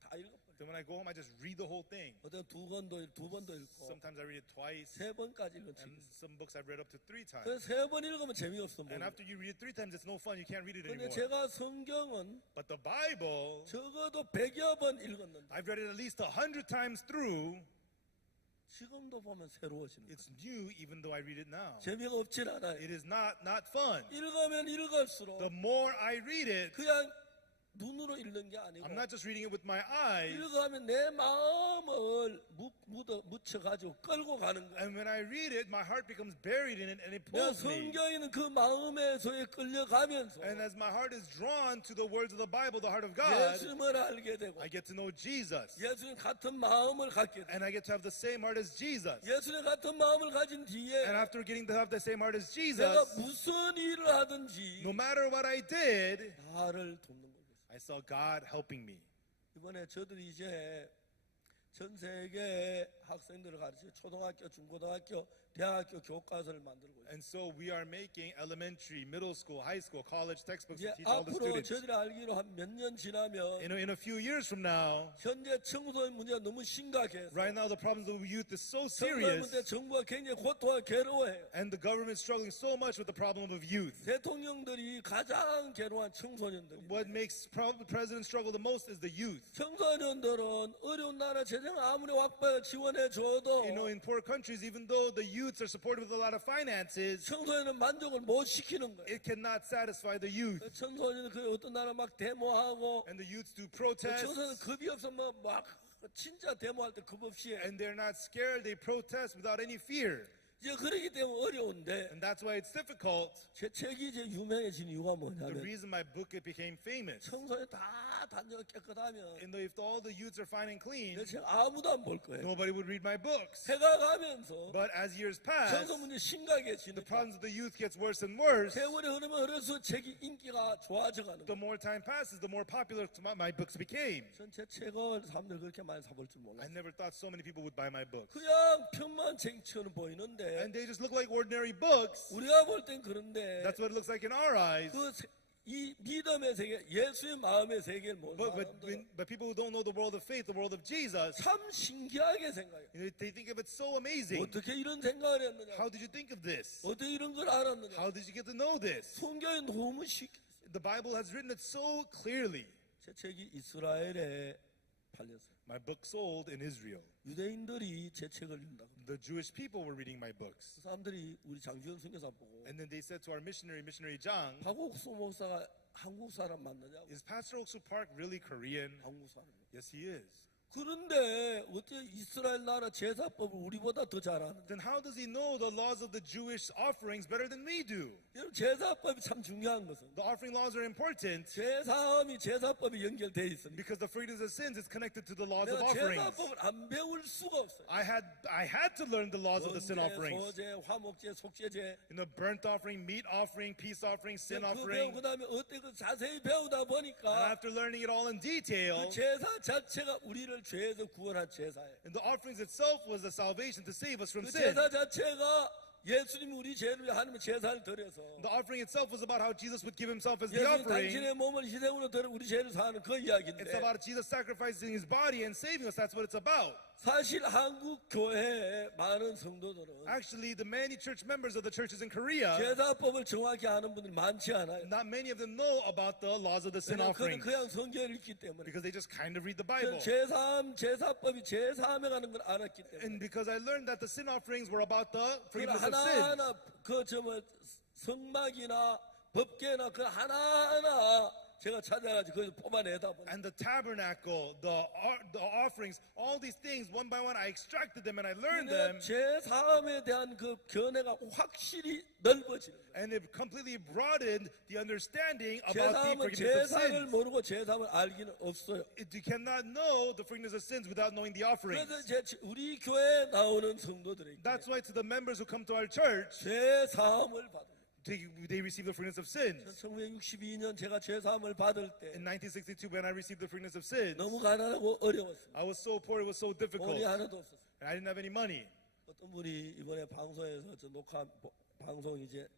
다 읽어버려요. Then when I go home, I just read the whole thing. 어떤 두 번도 읽고 Sometimes I read it twice, 세 번까지 읽은 책이 and 있어요. some books I've read up to 3 times. 그래서 세 번 읽으면 재미없어. And after you read it 3 times, it's no fun. You can't read it 근데 anymore. 제가 성경은 But the Bible, 적어도 100여 번 읽었는데 I've read it at least 100 times through. 지금도 보면 새로워지는 거예요. It's new even though I read it now. 재미가 없진 않아요. It is not fun. 읽으면 읽을수록 The more I read it, 그냥 눈으로 읽는 게 아니고 I'm not just reading it with my eyes. 읽어가면 내 마음을 묻혀가지고 끌고 가는 거예요. And when I read it, my heart becomes buried in it and it 내가 pulls me. 성경에는 그 마음의 소에 끌려가면서 And as my heart is drawn to the words of the Bible, the heart of God, 예수님을 알게 되고 I get to know Jesus. 예수님 같은 마음을 갖게 되고 And I get to have the same heart as Jesus. 예수님 같은 마음을 가진 뒤에 And after getting to have the same heart as 내가 Jesus, 무슨 일을 하든지 no matter what I did, 나를 돕는 거겠어요. I saw God helping me. 이번에 저들이 이제 전 세계 학생들을 가르치고 초등학교, 중고등학교, 대학교 교과서를 만들고 있어요. And so we are making elementary, middle school, high school, college textbooks 이제 to teach all the 앞으로 students. 저들이 알기로 한 몇 년 지나면 In a few years from now, 현재 청소년 문제가 너무 심각해서 right now the problems of youth is so 청소년 serious, 문제 정부가 굉장히 고통하고 괴로워해요. and the government is struggling so much with the problem of youth. 대통령들이 가장 괴로운 청소년들이 What makes presidents struggle the most is the youth. 청소년들은 어려운 나라 재정 아무리 확보해 지원해 줘도 You know, in poor countries, even though the youths are supported with a lot of finances, 청소년은 만족을 못 시키는 거예요. it cannot satisfy the youth. 청소년은 그 어떤 나라 막 데모하고 And the youths do protests, 청소년 겁이 없으면 막 진짜 데모할 때 겁 없이 해. and they're not scared. They protest without any fear. 이제 그러기 때문에 어려운데 And that's why it's difficult. 제 책이 이제 유명해진 이유가 The 뭐냐면 reason my book it became famous. 청소년 다 단정 깨끗하면 And if all the youths are fine and clean, 내 책 아무도 안 볼 거예요. nobody would read my books. 해가 가면서 But as years pass, 청소 문제 the 심각해지니까 problems of the youth gets worse and worse. 세월이 흐르면 흐를수록 책이 인기가 좋아져 가는 The 거예요. more time passes, the more popular my books became. 전 제 책을 사람들 그렇게 많이 사볼 줄 I 몰랐어요. never thought so many people would buy my books. 그냥 편만 책처럼 보이는데 And they just look like ordinary books. 우리가 볼 땐 그런데 That's what it looks like in our eyes. 이 믿음의 세계, 예수의 마음의 세계를 모르는 But 사람들은 people who don't know the world of faith, the world of Jesus, 참 신기하게 생각해요. they think of it so amazing. 어떻게 이런 생각을 했느냐? How did you think of this? 어떻게 이런 걸 알았느냐? How did you get to know this? 성경에 너무 쉽게 The Bible has written it so clearly. 제 책이 이스라엘에 팔렸어요. My book sold in Israel. 유대인들이 제 책을 읽는다고. The Jewish people were reading my books. 그 사람들이 우리 장주현 선교사 보고 And then they said to our missionary Jang, 박옥수 목사가 한국 사람 맞느냐고. is Pastor Oksu Park really Korean? 한국 사람. Yes, he is. 그런데 어떻게 이스라엘 나라 제사법을 우리보다 더 잘 아는데? Then how does he know the laws of the Jewish offerings better than we do? 여러분 제사법이 참 중요한 것은 The offering laws are important 제사함이 제사법이 연결돼 있으니까 because the forgiveness of sins is connected to the laws of 내가 offerings. 제사법을 안 배울 수가 없어요. I had to learn the laws of the sin offerings. 소제, 화목제, 속죄제. In the burnt offering, meat offering, peace offering, sin 그 배우고 offering. 그다음에 어떻게 그 자세히 배우다 And 보니까 after learning it all in detail, 그 제사 자체가 우리를 죄에서 구원한 제사예요. and the offerings itself was the salvation to save us from 그 sin. 제사 자체가 예수님이 우리 죄를 하나님의 제사를 드려서 The offering itself was about how Jesus would give himself as the 예수님 offering. 당신의 몸을 희생으로 드려 우리 죄를 사는 그 It's 이야기인데 about Jesus sacrificing his body and saving us. That's what it's about. 사실 한국 교회의 많은 성도들은 Actually, the many church members of the churches in Korea, 제사법을 정확히 아는 분들이 많지 않아요. not many of them know about the laws of the sin 그냥 offerings 그냥 성경을 읽기 때문에 because they just kind of read the Bible. 제사법이 제사함에 가는 걸 알았기 때문에 And because I learned that the sin offerings were about the 그 forgiveness of sins. 하나하나 그 성막이나 법궤나 그 하나하나 제가 찾아가지고 거기서 뽑아내다 보니 And the tabernacle, the offerings, all these things, one by one, I extracted them and I learned them. 제사함에 대한 그 견해가 확실히 넓어지는 거예요. And it completely broadened the understanding about the 제사함은 forgiveness of 제사를 sins. 모르고 제사함을 알기는 없어요. You cannot know the forgiveness of sins without knowing the offerings. 그래서 우리 교회에 나오는 성도들에게 That's why to the members who come to our church, 제사함을 받은 they receive the forgiveness of sins. 1962년 제가 제사함을 받을 때 In 1962, when I received the forgiveness of sins, 너무 가난하고 어려웠어요. I was so poor, it was so difficult. 돈이 하나도 없었어요. And I didn't have any money. 어떤 분이 이번에 방송에서 저 녹화 방송 이제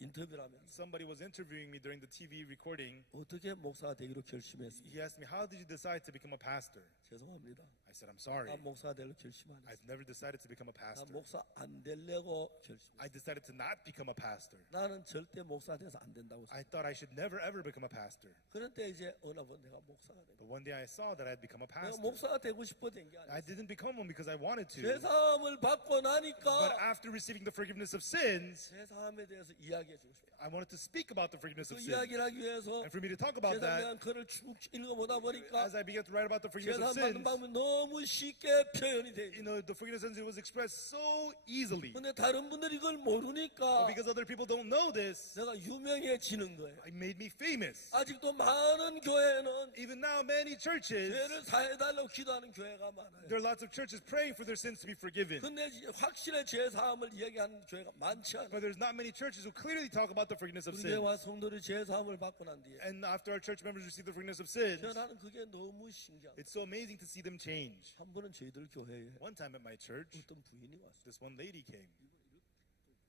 인터뷰를 하면서 Somebody was interviewing me during the TV recording. 어떻게 목사가 되기로 결심했습니까? He asked me, how did you decide to become a pastor? 죄송합니다. I said, I'm sorry. 난 목사가 되려 결심 안 I've 했어요. never decided to become a 난 pastor. 목사 안 되려고 결심했어요. I decided to not become a pastor. 나는 절대 목사 돼서 안 된다고 생각했어요. I thought I should never ever become a pastor. 그런데 이제 어느 번 내가 목사가 된 거예요. But one day I saw that I'd become a 내가 pastor. 목사가 되고 싶어 된 게 I 아니에요. didn't become one because I wanted to. 죄사함을 받고 But 나니까 after receiving the forgiveness of sins, 죄사함에 대해서 이야기해 주고 싶어요. I wanted to speak about the forgiveness 그 of sins. 이야기를 하기 위해서 And for me to talk about 죄사함에 that, 대한 글을 쭉 읽어보다 보니까 as I began to write about the forgiveness of 죄사함 받는 sins, 방법이 너무 쉽게 표현이 돼 you 있어요. know, the forgiveness of sins was expressed so easily. 근데 다른 분들이 이걸 But 모르니까 because other people don't know this, 내가 유명해지는 거예요. it made me famous. 아직도 많은 교회는 Even now, many churches, 죄를 사해달라고 기도하는 교회가 많아요. there are lots of churches praying for their sins to be forgiven. 근데 확실히 죄사함을 얘기하는 교회가 많지 않아요. But there's not many churches who clearly talk about the forgiveness of 우리 sins. 교회와 성도들이 죄사함을 받고 난 뒤에 And after our church members receive the forgiveness of sins, 나는 그게 너무 신기한 거예요. it's so amazing to see them change. 한 번은 저희들 교회에 One time at my church, 어떤 부인이 왔어요. this one lady came,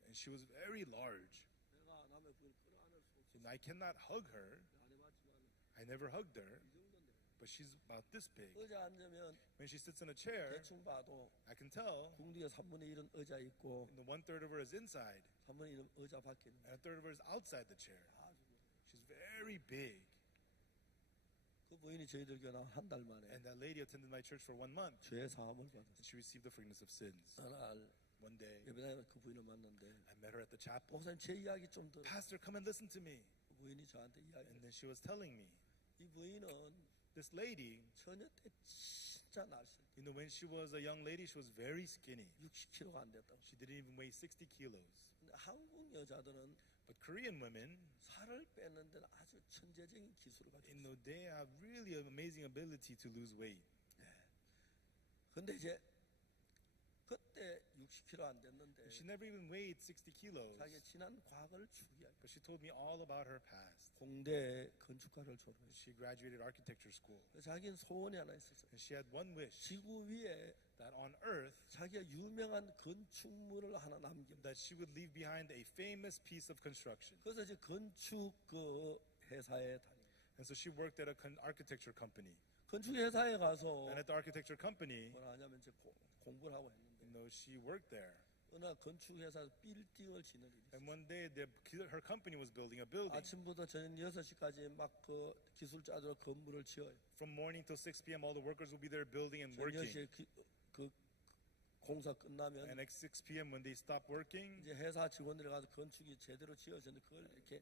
and she was very large. 내가 남의 부인 끌어안을 수 없어. And I cannot hug her. 안 해봤지만 I never hugged her, 이 정도인데 but she's about this big. 의자 앉으면 When she sits in a chair, 대충 봐도 I can tell 궁디에 3분의 1은 의자 있고 the 1/3 of her is inside, 3분의 1은 의자 밖에 있는 and 1/3 of her is outside the chair. 아주 She's very big. 그 부인이 저희들 교회 한 달 만에 And that lady attended my church for 1 month. 죄 사함을 받았어요. And she received the forgiveness of sins. 어느 날 One day, 예배당에 그 부인을 만났는데 I met her at the chapel. 목사님 제 이야기 좀 들어. Pastor, come and listen to me. 그 부인이 저한테 And 이야기했어요. then she was telling me, 이 부인은 this lady, 처녀 때 진짜 날씬해. you know, when she was a young lady, she was very skinny. 60kg가 안 됐다고. She didn't even weigh 60 kilos. 근데 한국 여자들은 But Korean women, 살을 빼는 데는 아주 천재적인 기술을 가지고 you 있어요. know, they have really an amazing ability to lose weight. 근데 이제 그때 60kg 안 됐는데 She never even weighed 60 kilos. 자기 지난 과거를 추기하고 But she told me all about her past. 공대 건축가를 졸업했어요. She graduated architecture school. 자기는 소원이 하나 있었어요. And she had one wish, 지구 위에 that on earth, 자기가 유명한 건축물을 하나 남깁니다. that she would leave behind a famous piece of construction. 그래서 이제 건축 그 회사에 다니고 And so she worked at a architecture company. 건축 회사에 가서 And at the architecture company, 뭐라 하냐면 이제 공부를 하고 했는데 you know, she worked there. 어느 날 건축 회사에서 빌딩을 짓는 일이 있어요. And one day, her company was building a building. 아침부터 저녁 6시까지 막 그 기술자들 건물을 지어요. From morning till 6 p.m., all the workers will be there building and 저녁 working. 10시에 그 공사 끝나면 And at 6 p.m., when they stop working, 이제 회사 직원들이 가서 건축이 제대로 지어졌는데 그걸 이렇게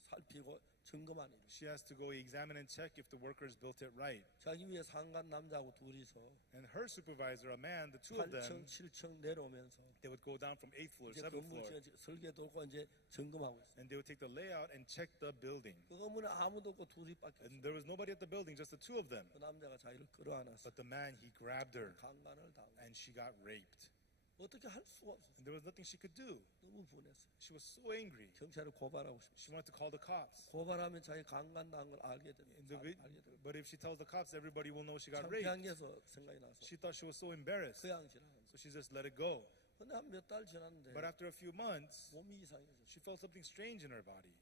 살피고 점검하는 일이에요. she has to go examine and check if the workers built it right. 자기 위에 상관 남자하고 둘이서 And her supervisor, a man, the two of 8층, them, 7층 내려오면서 they would go down from 8th floor, 이제 7th 건물 floor, 지어 설계 돌고 이제 점검하고 있어요. and they would take the layout and check the building. 그 건물에 아무도 없고 둘이밖에 없어요. And there was nobody at the building, just the two of them. 그 남자가 자기를 끌어안았어. But the man, he grabbed her, 강간을 당하고 and she got raped. 어떻게 할 수가 없었어. And there was nothing she could do. 너무 분했어. She was so angry. 경찰을 고발하고 싶어. She wanted to call the cops. 고발하면 자기 강간당한 걸 알게 되는. 알게 되는. But if she tells the cops, everybody will know she got 창피한게서 raped. 생각이 나서 She thought she was so embarrassed. 그냥 지나간. So she just let it go. 근데 한 몇 달 지났는데 But after a few months, 몸이 이상해졌어. she felt something strange in her body.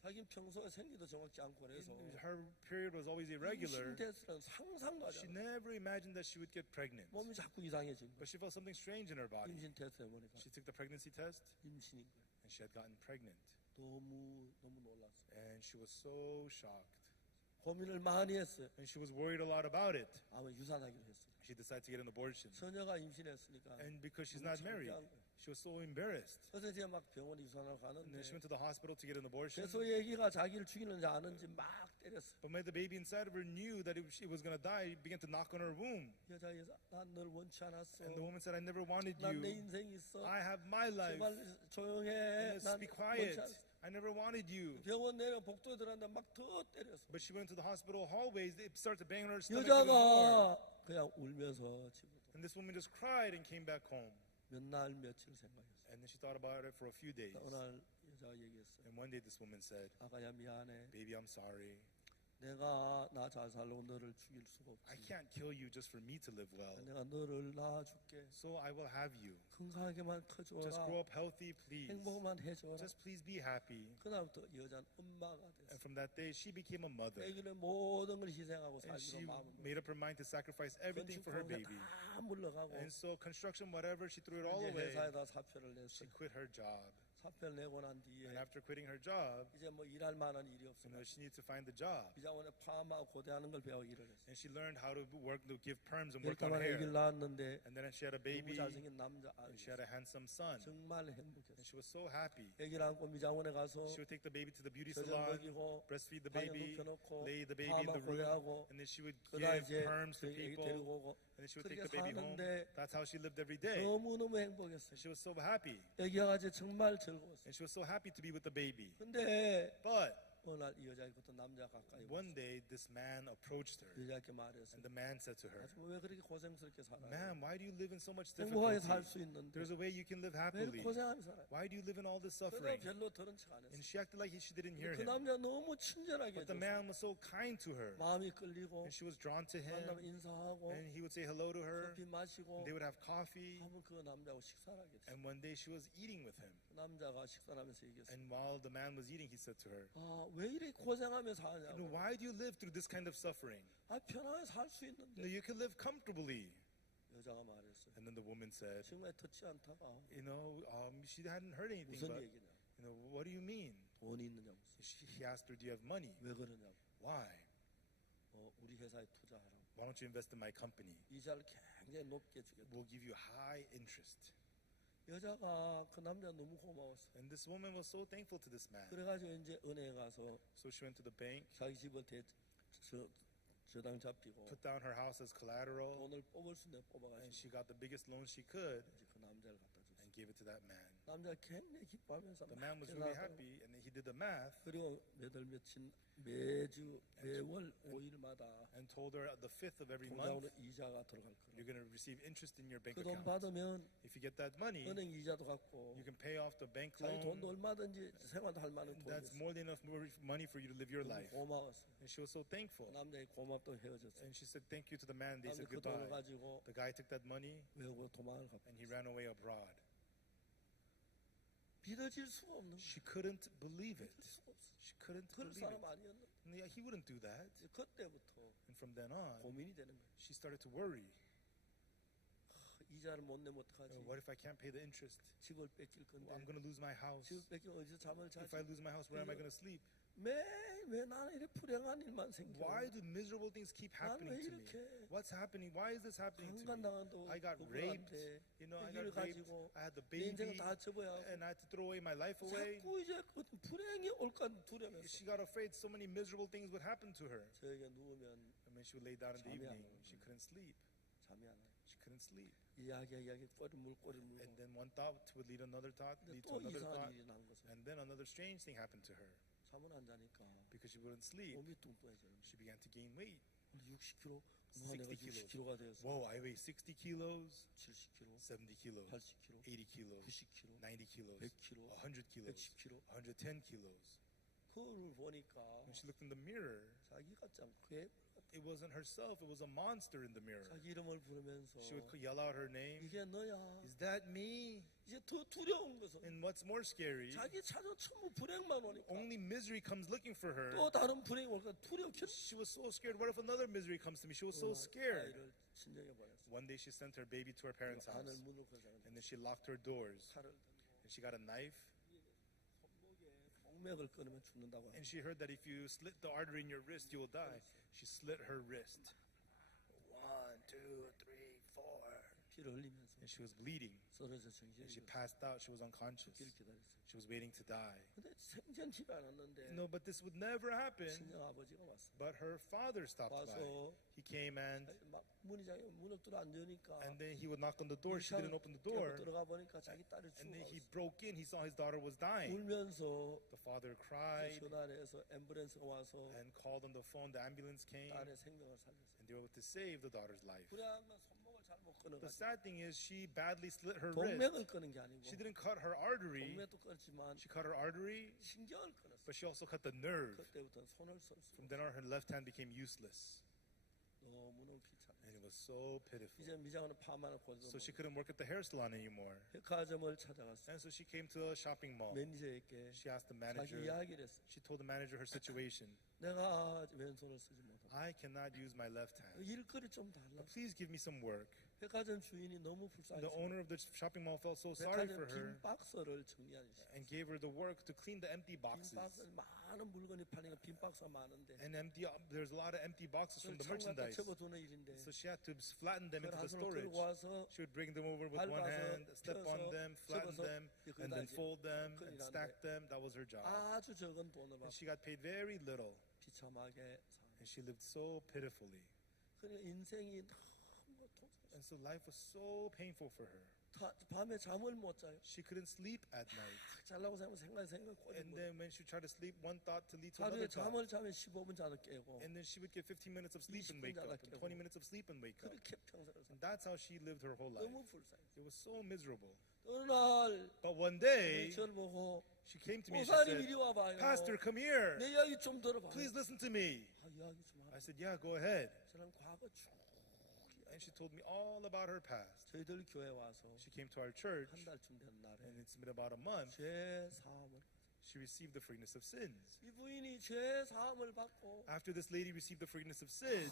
자기는 평소에 생리도 정확지 않고 그래서 Her period was always irregular. 임신됐으는 상상도 하지 She 않아. never imagined that she would get pregnant. 몸이 자꾸 이상해진 거야. But she felt something strange in her body. 임신 테스트 해보니까 She took the pregnancy test, 임신인 거야. and she had gotten pregnant. 너무 놀랐어. And she was so shocked. 고민을 많이 했어요. And she was worried a lot about it. 아마 유산하기로 했어요. She decided to get an abortion. 처녀가 임신했으니까. And because she's not married, she was so embarrassed. 그래서 이제 막 병원에 유산하러 And then she 가는데 went to the hospital to get an abortion. 그래서 얘기가 자기를 죽이는지 아는지 막 때렸어. But when the baby inside of her knew that she was going to die, he began to knock on her womb. 여자 난널 원치 않았어. And the woman said, I never wanted 난 내 you. 인생이 있어. I have my life. 제발 조용해. Let's 난 be quiet. 원치 않았어. I never wanted you. 병원 내려 복도에 들어갔는데 막 더 때렸어. But she went to the hospital hallways. They started to bang on her stomach even more. 여자가 그냥 울면서 집으로 And this woman just cried and came back home. 몇 날 며칠 생각했어. And then she thought about it for a few days. 어느 날 여자가 얘기했어. And one day this woman said, 아가야 미안해. baby, I'm sorry. 내가 나 잘 살고 너를 죽일 수가 I 없지. can't kill you just for me to live well. 내가 너를 낳아줄게. So I will have you. 건강하게만 Just 커줘라. grow up healthy, please. 행복만 해줘라. Just please be happy. 그다음부터 여자는 엄마가 And 됐어. from that day, she became a mother. 애기는 모든 걸 희생하고 And she 살기로 마음을 made up her mind to sacrifice everything for her baby. 다 물러가고 And so construction, whatever, she threw it all 이제 away. 회사에다 사표를 냈어. She quit her job. 사표를 내고 난 뒤에 And after quitting her job, 이제 뭐 일할 만한 일이 없어. she needs to find the job. 비자원에 파마하고 고대하는 걸 배워 일을 했어. And she learned how to work, to give perms and work on 열다만 hair. 애기를 낳았는데 And then she had a 너무 baby, 잘생긴 남자 and 아이. she had a handsome son. 정말 행복했어. And she was so happy. 애기를 안고 미장원에 가서 She would take the baby to the beauty 젖을 salon, 먹이고 breastfeed the 방에 baby, 눕혀놓고 lay the baby in 파마 the room, 고대하고 and then she would 그다음 give 이제 perms to 애기 people, 데리고 오고 and then she would take 그렇게 the baby home. 사는데 That's how she lived every day. 너무너무 행복했어요. And she was so happy. 애기가 이제 정말 즐거웠어요. And she was so happy to be with the baby. 근데 But 어느 날 이 여자애부터 남자 가까이 one day, this man approached her, 여자에게 말했어요. and the man said to her, 아줌마 왜 그렇게 고생스럽게 살아요? "Ma'am, why do you live in so much 행복하게 difficulty? 살 수 있는데 There's a way you can live 왜 happily. 이렇게 고생하면서 살아요? Why do you live in all this 그러다 suffering?" 별로 들은 척 안 And 했어요. she acted like she didn't hear 그 him. 남자 너무 친절하게 But the 해줘서 man was so kind to her, 마음이 끌리고 and she was drawn to 만나면 him, 인사하고 and he would say hello to her. 커피 마시고 They would have coffee, 하면 그 남자하고 식사를 하게 됐어요. and one day she was eating with him. 그 남자가 식사를 하면서 얘기했어요. And while the man was eating, he said to her, 왜 이렇게 고생하며 사냐고. "Why do you live through this kind of suffering? 편하게 살 수 있는데. You can live comfortably." 여자가 말했어요. And then the woman said, 정말 듣지 않다가 she hadn't heard anything, 무슨 but 얘기냐. what do you mean? 돈이 있느냐고. He asked her, "Do you have money? 왜 그러냐고. Why? 우리 회사에 투자하라고. Why don't you invest in my company? 이자를 굉장히 높게 주겠다. We'll give you high interest." 여자가 그 남자 너무 고마웠어. And this woman was so thankful to this man. 그래가지고 이제 은행에 가서 So she went to the bank, 자기 집을 저당 잡히고 put down her house as collateral, 돈을 뽑을 수 있는 and 뽑아가지고 she got the biggest loan she could 이제 그 남자를 갖다 줬어. and gave it to that man. 남자 굉장히 기뻐하면서 The 막 man was really 계산하고 happy, and then he did the math 그리고 매월 5일마다 and told her at the 5th of every 통장으로 month, 이자가 들어갈 you're 거라. going to receive interest in your bank 그 돈 account. 받으면 If you get that money, 은행 이자도 갚고 you can pay off the bank 자기 돈도 loan. 얼마든지 생활도 할 만한 돈이 That's 있어. more than enough money for you to live your 너무 life. 고마웠어. And she was so thankful. 남자이 고맙다고 헤어졌어. And she said thank you to the man. They 남자 said 그 돈을 goodbye. 가지고 The guy took that money 외국으로 도망을 갔고 and he ran away abroad. 믿어질 수가 없는 거야. She couldn't believe it. 믿을 수가 없어. She couldn't 그럴 believe it. 사람 아니었는데 And yeah, he wouldn't do that. 이제 그때부터 And from then on, 고민이 되는 거야. she started to worry. 이자를 못 내면 어떡하지? What if I can't pay the interest? 집을 뺏길 건데 I'm going to lose my house. 집을 뺏기면 어디서 잠을 자지? If I lose my house, where am I going to sleep? 왜 나는 이렇게 불행한 일만 생겨? Why do miserable things keep 난 왜 happening to me? 이렇게 What's happening? Why is this happening to me? 강간당한도 I got raped. 부부한테 I 애기를 got raped. 가지고 I had the 내 인생을 baby. 다 접어야 하고 And I had to throw away my life away. 자꾸 이제 그 불행이 올까 두려면서 She got afraid so many miserable things would happen to her. 저에게 누우면 And when she would lay down in the 잠이 안 evening, 오는 she 거야. couldn't sleep. 잠이 안 와요. She couldn't sleep. 이야기 꼬리 물고 And then one thought would lead another thought, 근데 lead to 또 another 이상한 thought. 일이 난 거죠. And then another strange thing happened to her. 잠을 안 자니까 Because she wouldn't sleep, 몸이 뚱뚱해져요. she began to gain weight. 60kg, 60 내가 kilos. 60kg가 되었어. Whoa, I weigh 60 kilos, 70kg, 70 kilos, 80kg, 80 kilos, 90kg, 90 kilos, 100kg, 100 kilos, 110kg. 110 kilos. 그거를 보니까 When she looked in the mirror, 자기가 참 괴물 같아. it wasn't herself, it was a monster in the mirror. 자기 이름을 부르면서 She would yell out her name. 이게 너야. Is that me? 이제 더 두려운 것은 And what's more scary, 자기 찾아 전부 불행만 오니까 only misery comes looking for her. 또 다른 불행이 올까 두렵게 She was so scared. What if another misery comes to me? She was so scared. 아이를 친정에 보냈어. One day she sent her baby to her parents' 안을 house. 문을 걸자는데 And then she locked her doors. 칼을 들고 And she got a knife. 손목에 동맥을 끊으면 죽는다고 And she heard that if you slit the artery in your wrist, you will die. She slit her wrist. 1, 2, 3, 4. 피를 흘리면서 And she was bleeding. 쓰러져 정신이 And she passed out. She was unconscious. 죽기를 기다렸어요. She was waiting to die. 근데 생전치가 않았는데 No, but this would never happen. 친정 아버지가 왔어. But her father stopped by. 와서 He came and 막 문이 문을 뚫어 안 여니까 then he would knock on the door. She didn't open the door. 들어가 보니까 자기 딸이 And then he 죽어 broke in. He saw his daughter was dying. 울면서 The father cried 전화해서 앰뷸런스가 와서 and called on the phone. The ambulance came 딸의 생명을 살렸어요. and they were able to save the daughter's life. 그래야만 손목을 잘못 The 끊어가지고 sad thing is she badly slit her wrist. 동맥을 끊은 게 아니고 She didn't cut her artery. 동맥도 끊었지만 She cut her artery, 신경을 끊었어요. but she also cut the nerve. 그때부터 손을 쓸 수 From 없어요. then on, her left hand became useless. 너무너무 비참해요. And it was so pitiful. 이제 미장원은 파마를 고쳐서 So she couldn't work at the hair salon anymore. 백화점을 찾아갔어요. And so she came to a shopping mall. 매니저에게 She asked the 자기 manager, 이야기를 했어요. she told the manager her situation. 내가 왼손을 쓰지 못하고 I cannot use my left hand. 일거리 좀 달라. Please give me some work. 백화점 주인이 너무 The 불쌍해서 owner of the shopping mall felt so sorry 백화점 for her 빈 박스를 정리하시. and gave her the work to clean the empty 빈 boxes. 박스 많은 물건이 팔리니까 빈 박스가 많은데 And there's a lot of empty boxes from the 창 갖다 merchandise. 접어두는 일인데 So she had to flatten them 그걸 into 한 the 손으로 storage. 들고 와서 She would bring them over with one 밟아서, hand, step on 펴서, them, flatten 접어서 them, 이렇게 and then 다시 fold them 큰 and 일하는데 stack them. That was her job. 아주 적은 돈을 And 받고 she got paid very little. 비참하게 사. And she lived so pitifully. 그러니까 인생이 너무 And so life was so painful for her. 밤에 잠을 못 자요. She couldn't sleep at night. 잘라고 생각 And then when she tried to sleep, one thought to lead to 하루에 another thought. 잠을 자면 15분 자도 깨고 And then she would get 15 minutes of sleep and 20분 wake up, 자다 and 깨고. 20 minutes of sleep and wake up. 그렇게 평생을 살. And that's how she lived her whole life. 너무 불쌍해. It was so miserable. 어느 날 But one day, 저를 보고 she came to me and she 목사님 said, 이리 와봐요. Pastor, come here. 내 이야기 좀 들어봐요. Please listen to me. 아, 이야기 좀 I 하라. said, yeah, go ahead. 저는 과거 쭉 And she told me all about her past. 저희들 교회 와서 She came to our church, 한 달쯤 된 날에 and it's been about a month. 죄 사함을 She received the forgiveness of sins. 이 부인이 죄 사함을 받고 After this lady received the forgiveness of sins,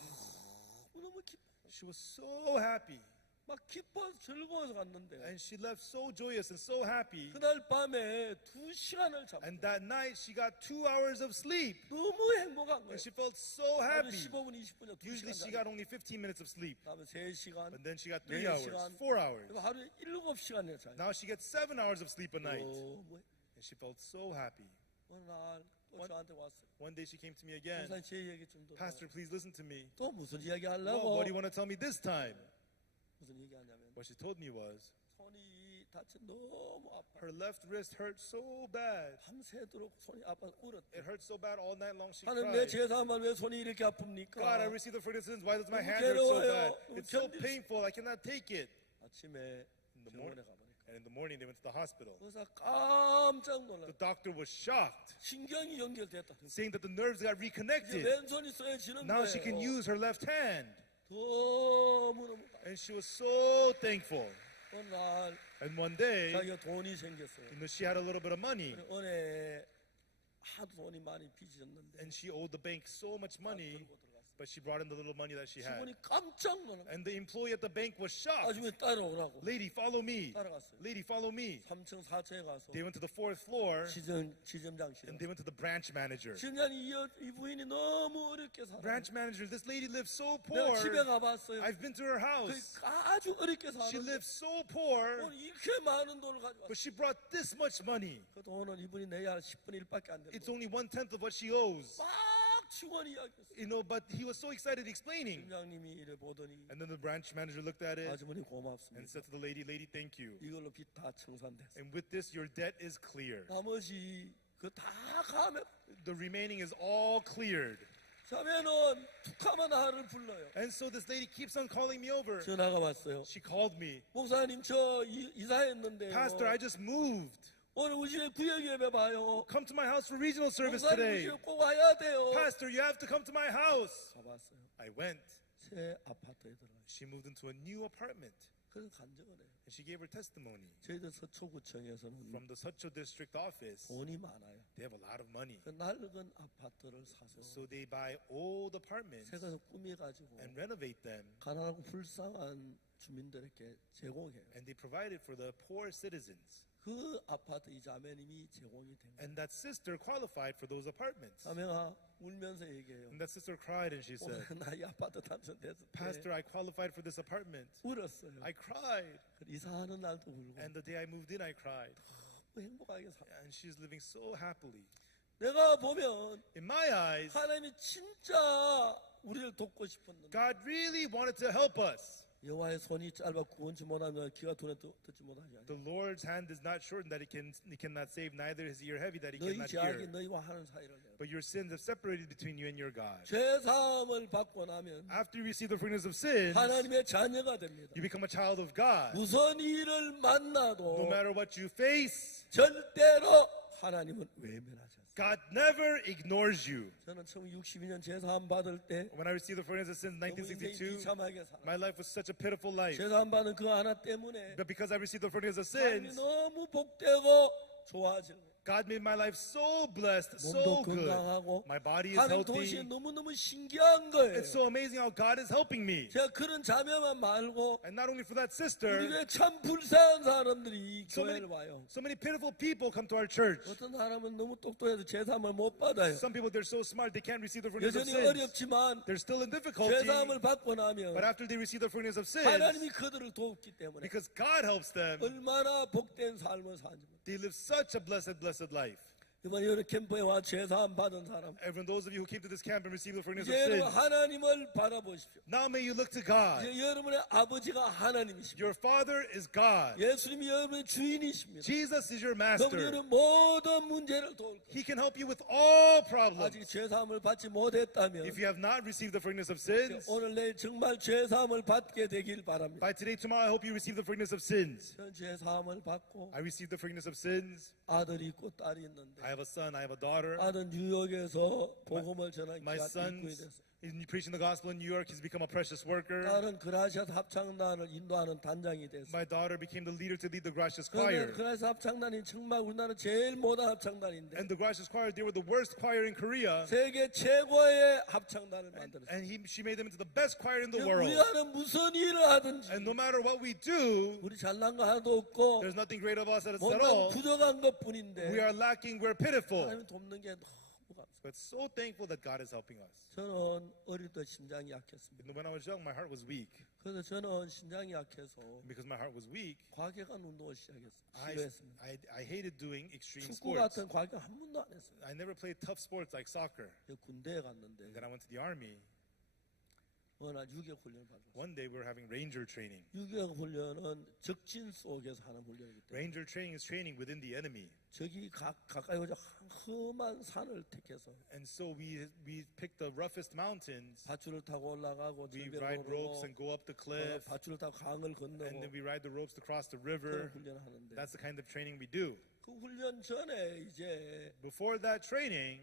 너무 기뻐. she was so happy. 막 기뻐서 즐거워서 갔는데 And she left so joyous and so happy. 그날 밤에 2시간을 잠. And that night, she got 2 hours of sleep. 너무 행복한 거예요. And she felt so 하루에 happy. 15분, 20분이요. Usually, 2시간 she got only 15 minutes of sleep. 그다음에 3시간. But then she got 3 네 hours, 시간. 4 hours. 그리고 하루에 7시간을 자요. Now she gets 7 hours of sleep a night. 너무 And she felt so happy. 어느 날 또 One- 저한테 왔어요. One day she came to me again. 목사님 제 얘기 좀 들어. Pastor, please listen to me. 또 무슨 이야기 Well, 하려고? what do you want to tell me this time? 무슨 얘기하냐면 What she told me was 손이 다쳐 너무 아파. her left wrist hurt so bad. 밤새도록 손이 아파 울었대. It hurt so bad all night long she 하나님 내 cried. 제사만 왜 손이 이렇게 아픕니까? God, I received the forgiveness of sins. Why does my 너무 hand hurt so 괴로워요. bad? 너무 It's so 견딜 수- painful. I cannot take it. 아침에 In the 병원에 morning, 가보니까 and in the morning they went to the hospital. 의사 깜짝 놀라. The doctor was shocked, 신경이 연결됐다. saying that the nerves got 이제 reconnected. 왼손이 써야지는 Now she can 거예요. use her left hand. 너무너무 And she was so thankful. 어느 날 And one day, 자기가 돈이 생겼어요. she had a little bit of money, 그리고 은행에 하도 돈이 많이 빚졌는데 and she owed the bank so much money, 들고 들어갔어요. but she brought in the little money that she had. 직원이 깜짝 놀라. And the employee at the bank was shocked. 나중에 따라오라고 Lady, follow me. 따라갔어요. Lady, follow me. 3층 4층에 가서 They went to the 4th floor, 지점장실. and they went to the branch manager. 지점장이 이 부인이 너무 어렵게 살아. Branch manager, this lady lives so 내가 poor. 집에 가봤어요. I've been to her 그 house. 아주 어렵게 She 사는데 lives so poor, 오늘 이렇게 많은 돈을 가져왔어. but she brought this much money. 그 돈은 이분이 내야 할 10분의 1밖에 안 It's 되고 only 1/10 of what she owes. 막 직원이 이야기했어. But he was so excited explaining. 팀장님이 이래 보더니 And then the branch manager looked at it 아주머니 and 고맙습니다. said to the lady, lady, thank you. 이걸로 빚 다 청산됐어. And with this, your debt is clear. 나머지 그 다 가면 The remaining is all cleared. 자면은 툭하면 나를 불러요. And so this lady keeps on calling me over. 전화가 왔어요. She called me. 목사님 저 이사했는데요. Pastor, I just moved. 오늘 우리 집에 구역 예배 봐요. Come to my house for regional service 목사님 우리 today. 집에 꼭 와야 돼요. Pastor, you have to come to my house. 가봤어요. I went. 새 아파트에 들어가요. She moved into a new apartment. 그래서 간증을 해요. And she gave her testimony. 저희들 서초구청에서는 From the Seocho district office, 돈이 많아요. they have a lot of money. 그 낡은 아파트를 사서 So they buy old apartments 새가서 꾸며가지고 and renovate them. 가난하고 불쌍한 주민들에게 제공해요. And they provide it for the poor citizens. 그 아파트 이 자매님이 제공이 된 거예요. And that sister qualified for those apartments. 자매가 울면서 얘기해요. And that sister cried and she said, 오늘 나 이 아파트 당첨됐을 때 Pastor, I qualified for this apartment. 울었어요. I cried. 이사하는 날도 울고 And the day I moved in, I cried. 너무 행복하게 살아. And she's living so happily. 내가 보면 In my eyes, 하나님이 진짜 우리를 돕고 싶었는데 God really wanted to help us. 여호와의 손이 짧아 구원치 못하면 귀가 돈에 듣지 못하지 않냐. The Lord's hand is not shortened that he cannot save, neither is his ear heavy that he 너희 cannot 죄악이 hear. 너희와 하는 사이를 내어. But your sins have separated between you and your God. 죄 사함을 받고 나면 After you receive the forgiveness of sins, 하나님의 자녀가 됩니다. you become a child of God. 무슨 일을 No 만나도 matter what you face, 절대로 하나님은 외면하지 않습니다. God never ignores you. 저는 1962년 제사함 받을 때 When I received the forgiveness of sins in 너무 인생이 1962, 비참하게 살아. my life was such a pitiful life. 제사함 받은 그 하나 때문에 But because I received the forgiveness of 삶이 sins, 너무 복되고 좋아지는 거예요. God made my life so blessed, so 몸도 good. 건강하고 My body is 하는 동시에 healthy. 너무너무 신기한 거예요. It's so amazing how God is helping me. 제가 그런 자매만 말고 And not only for that 우리 sister, 교회 참 불쌍한 사람들이 so many, 교회를 와요. so many pitiful people come to our church. 어떤 사람은 너무 똑똑해서 제사함을 못 받아요. Some people, they're so smart, they can't receive the forgiveness of 여전히 sins. 어렵지만 They're still in difficulty. 제사함을 받고 나면 But after they receive the forgiveness of sins, 하나님이 그들을 돕기 때문에 because God helps them, 얼마나 복된 삶을 사는지. they live such a blessed life. 이번에 여러 캠프에 와 제사함 받은 사람 Everyone, those of you who came to this camp and received the forgiveness 이제 of 여러분 sins, 하나님을 바라보십시오. now may you look to God. 이제 여러분의 아버지가 하나님이십니다. Your Father is God. 예수님이 여러분의 주인이십니다. Jesus is your 그럼 master. 여러분 모든 문제를 도울 거예요. He can help you with all 아직 problems. 제사함을 받지 못했다면 If you have not received the forgiveness of sins, 오늘 내일 정말 제사함을 받게 되길 바랍니다. by today, tomorrow, I hope you receive the forgiveness of sins. 저는 제사함을 받고 I received the forgiveness of sins. 아들이 있고 딸이 있는데 I have a son, I have a daughter. 아들 뉴욕에서 복음을 전하기 My 위한 son's 입구에 됐어요. in preaching the gospel in New York. He's become a precious worker. 딸은 그라시아스 합창단을 인도하는 단장이 됐어요. My daughter became the leader to lead the Gracious 그런데 Choir. 그라시아스 합창단이 정말 우리나라 제일 못한 합창단인데 And the Gracious Choir, they were the worst choir in Korea. 세계 최고의 합창단을 만들었어요. And she made them into the best choir in the world. 우리는 무슨 일을 하든지 And no matter what we do, 우리 잘난 거 하나도 없고 there's nothing great of us at 뭔가 all. 부족한 것뿐인데 We are lacking, we're pitiful. 하나님 돕는 게 너무 감사해요. But so thankful that God is helping us. 저는 어릴 때 심장이 약했습니다. When I was young, my heart was weak. 그래서 저는 심장이 약해서 Because my heart was weak, 과격한 운동을 시작했습니다. I, 싫어했습니다. I hated doing extreme 축구 sports. 같은 과격 한 번도 안 했어요. I never played tough sports like soccer. 군대에 갔는데 Then I went to the army. 어느 날 유격 훈련을 받았어요. One day we were having ranger training. 유격 훈련은 적진 속에서 하는 훈련이기 때문에 Ranger training is training within the enemy. 적이 가까이 오자 험한 산을 택해서 And so we picked the roughest mountains. 밧줄을 타고 올라가고 We 절벽을 ride ropes 오르고 and go up the cliff. 밧줄을 타고 강을 And 건너고 then we ride the ropes to cross the 그런 river. 훈련을 하는데 That's the kind of training we do. 그 훈련 전에 이제 Before that training,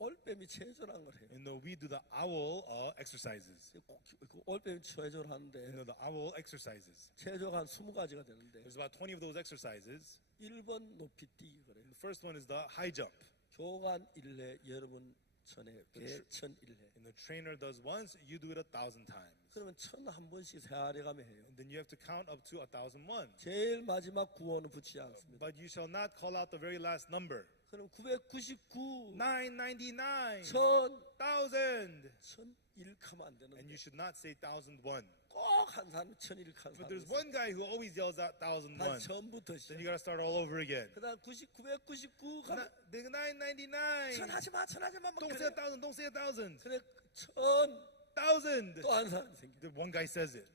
올빼미 체조라는 걸 해요. we do the owl exercises. 그 올빼미 체조를 하는데 The owl exercises. 체조가 한 20가지가 되는데 There's about 20 of those exercises. 1번 높이 뛰기 그래요. The first one is the high jump. 교관 1회 여러분 천회 개천 1회. And the trainer does once, you do it 1,000 times. 그러면 천 한 번씩 세아래 가며 해요. And then you have to count up to 1,001. 제일 마지막 구호는 붙이지 않습니다. But you shall not call out the very last number. 그럼 999, 999, 1000, 1,000. 1001 하면 안 And 되는데 you should not say 1,001. 꼭 한 사람은 1001 한 But 사람 there's 있어요. one guy who always yells out 다 1,001. 처음부터 Then 시작. you gotta start all over again. 그다음 999 가면 The 999. 천하지마 막 Don't 그래. say 1,000. Don't say 1,000. 그래 1000 1,000. 또 한 사람이 생겨. The one guy says it.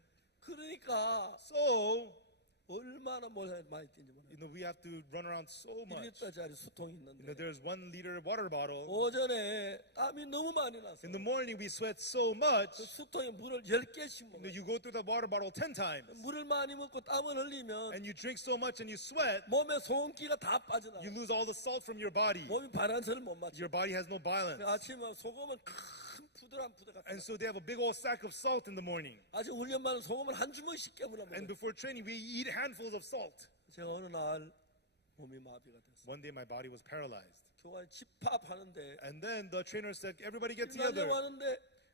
그러니까 So, 얼마나 많이 뛰는지 몰라요. we have to run around so much. 1리터짜리 수통이 있는데 There's 1 liter water bottle. 오전에 땀이 너무 많이 났어요. In the morning, we sweat so 그 much. 수통에 물을 10개씩 먹어요. You go through the water bottle 10 times. 물을 많이 먹고 땀을 흘리면 And you drink so much and you sweat. 몸에 소금기가 다 You 빠져나가요. lose all the salt from your body. 몸이 바란스를 못 맞춰. Your body has no balance. 아침에 소금은 큰 부드러운 부대 같아. And so they have a big old sack of salt in the morning. 아직 훈련만은 소금을 한 주먹씩 깨물어 And 먹어요. before training, we eat handfuls of salt. 제가 어느 날 몸이 마비가 됐어요. One day, my body was paralyzed. 교관이 집합하는데 And then the trainer said, everybody get together. 달려왔는데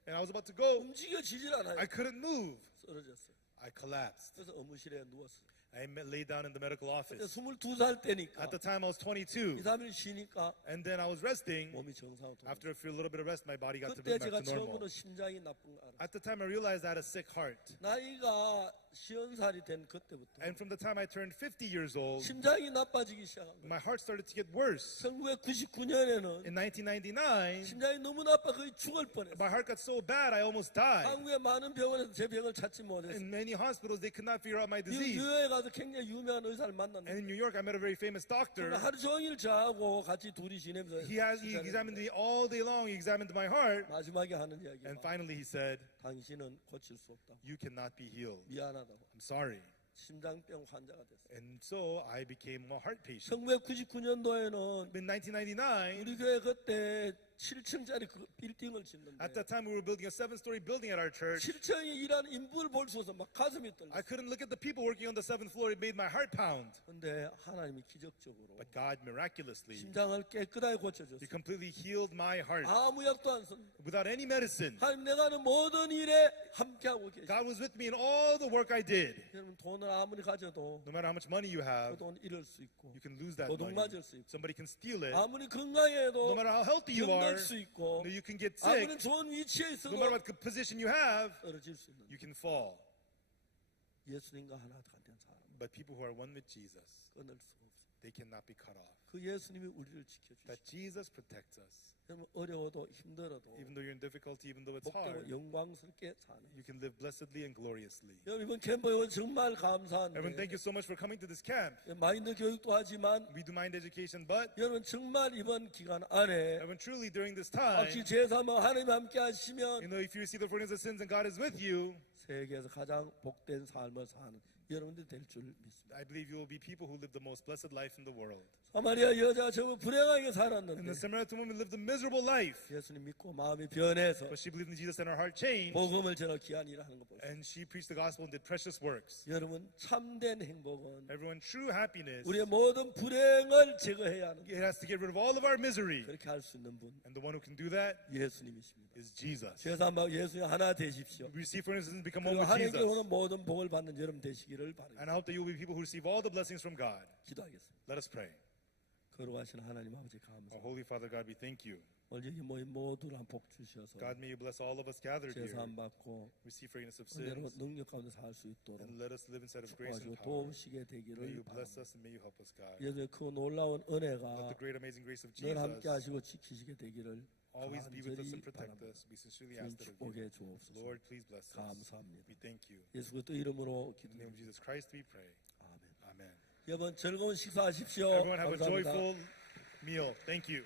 And I was about to go. 움직여지질 않아요. I couldn't move. 쓰러졌어요. I collapsed. 그래서 의무실에 누웠어요. I lay down in the medical office. 22살 때니까 At the time, I was 2, 22. 3일 쉬니까 And then I was resting. 몸이 정상으로 돌아왔어요. After a little bit of rest, my body got to 그때 back 제가 to normal. 처음으로 심장이 나쁜 거 알았어요. At the time, I realized I had a sick heart. 나이가 50살이 된 그때부터 And from the time I turned 50 years old, 심장이 나빠지기 시작한 거예요. my heart started to get worse. 1999년에는 In 1999, 심장이 너무 나빠 거의 죽을 뻔했어요. my heart got so bad, I almost died. 한국의 많은 병원에서 제 병을 찾지 못했어요. In many hospitals, they could not figure out my 미국 disease. 뉴욕에 가서 굉장히 유명한 의사를 And 만났는데 in New York, I met a very famous doctor. 하루 종일 저하고 같이 둘이 지내면서 He examined me all day long. He examined my heart. 마지막에 하는 이야기가 And finally, he said, 당신은 고칠 수 없다. "You cannot be healed. 미안하다고. I'm sorry." 심장병 환자가 됐어요. And so I became a heart patient. 1999년도에는 In 1999, 우리 교회 그때 7층짜리 그 빌딩을 짓는데 at that time, we were building a 7-story building at our church. 7층에 일하는 인부를 볼 수 없어 막 가슴이 떨려. I couldn't look at the people working on the 7th floor. It made my heart pound. 근데 하나님이 기적적으로 But God miraculously, 심장을 깨끗하게 고쳐줬어요. He completely healed my heart 아무 약도 안 썼는데 without any medicine. 하나님 내가 하는 모든 일에 함께하고 계세요. God was with me in all the work I did. 여러분 돈을 아무리 가져도 No matter how much money you 그 have, 돈 잃을 수 있고 you can lose that 도둑 money. 맞을 수 있고 Somebody can steal it. 아무리 건강해도 No matter how healthy you are, 병들 수 있고 you can get sick. 아무리 좋은 위치에 No 있어도 matter what position you have, 떨어질 수 있는 you can fall. 예수님과 하나 같은 사람 But people who are one with Jesus, 끊을 수가 없어요. they cannot be cut off. 그 예수님이 우리를 지켜주시고 That Jesus protects us. 여러분 어려워도 힘들어도 Even though you're in difficulty, even though it's 복되고 hard, 영광스럽게 사는 you can live blessedly and gloriously. 여러분 이번 캠프에 온 정말 Everyone, 감사한데 thank you so much for coming to this camp. 마인드 교육도 하지만 We do mind education, but 여러분 정말 이번 기간 안에 everyone, truly during this time, 혹시 제사만 하나님 함께 하시면 if you receive the forgiveness of sins and God is with you, 세계에서 가장 복된 삶을 사는 여러분들 될 줄 믿습니다. I believe you will be people who live the most blessed life in the world. 사마리아 여자가 정말 불행하게 And 살았는데 the Samaritan woman lived a miserable life, 예수님 믿고 마음이 변해서 but she believed in Jesus and her heart changed, 복음을 전하 귀한 일을 하는 거 보세요. and she preached the gospel and did precious works. 여러분 참된 행복은 Everyone, true happiness, 우리의 모든 불행을 제거해야 하는 it has to get rid of all of our misery. 그렇게 할 수 있는 분 And the one who can do that 예수님이십니다. is Jesus. 제사만 예수님 하나 되십시오. Receive forgiveness and become one 그리고 with 하나님께 Jesus. 오는 모든 복을 받는 여러분 되시기를 바랍니다. And I hope that you will be people who receive all the blessings from God. 기도하겠습니다. Let us pray. 거룩하신 하나님 아버지 Our 감사합니다. Holy Father God, we thank you. 오늘 여기 모인 모두를 복 주셔서 God, may you bless all of us gathered here. 제사 안 받고 Receive forgiveness of 은혜로 sins 능력 가운데 살 수 있도록 and let us live inside of grace and 도와주고 power. 도우시게 May 되기를 you bless 바랍니다. us and may you help us, God. 예수의 그 놀라운 Let 은혜가 the great amazing grace of 늘 함께 Jesus 하시고 지키시게 되기를 always be with us 간절히 and protect 바랍니다. us. We sincerely 주님 ask that of you. 축복해 주옵소서. Lord, please bless us. 감사합니다. We thank you. 예수 그리스도 이름으로 In the name of 기도합니다. Jesus Christ, we pray. 아멘. Amen. 여러분 즐거운 식사하십시오. Everyone have a 감사합니다. joyful meal. Thank you.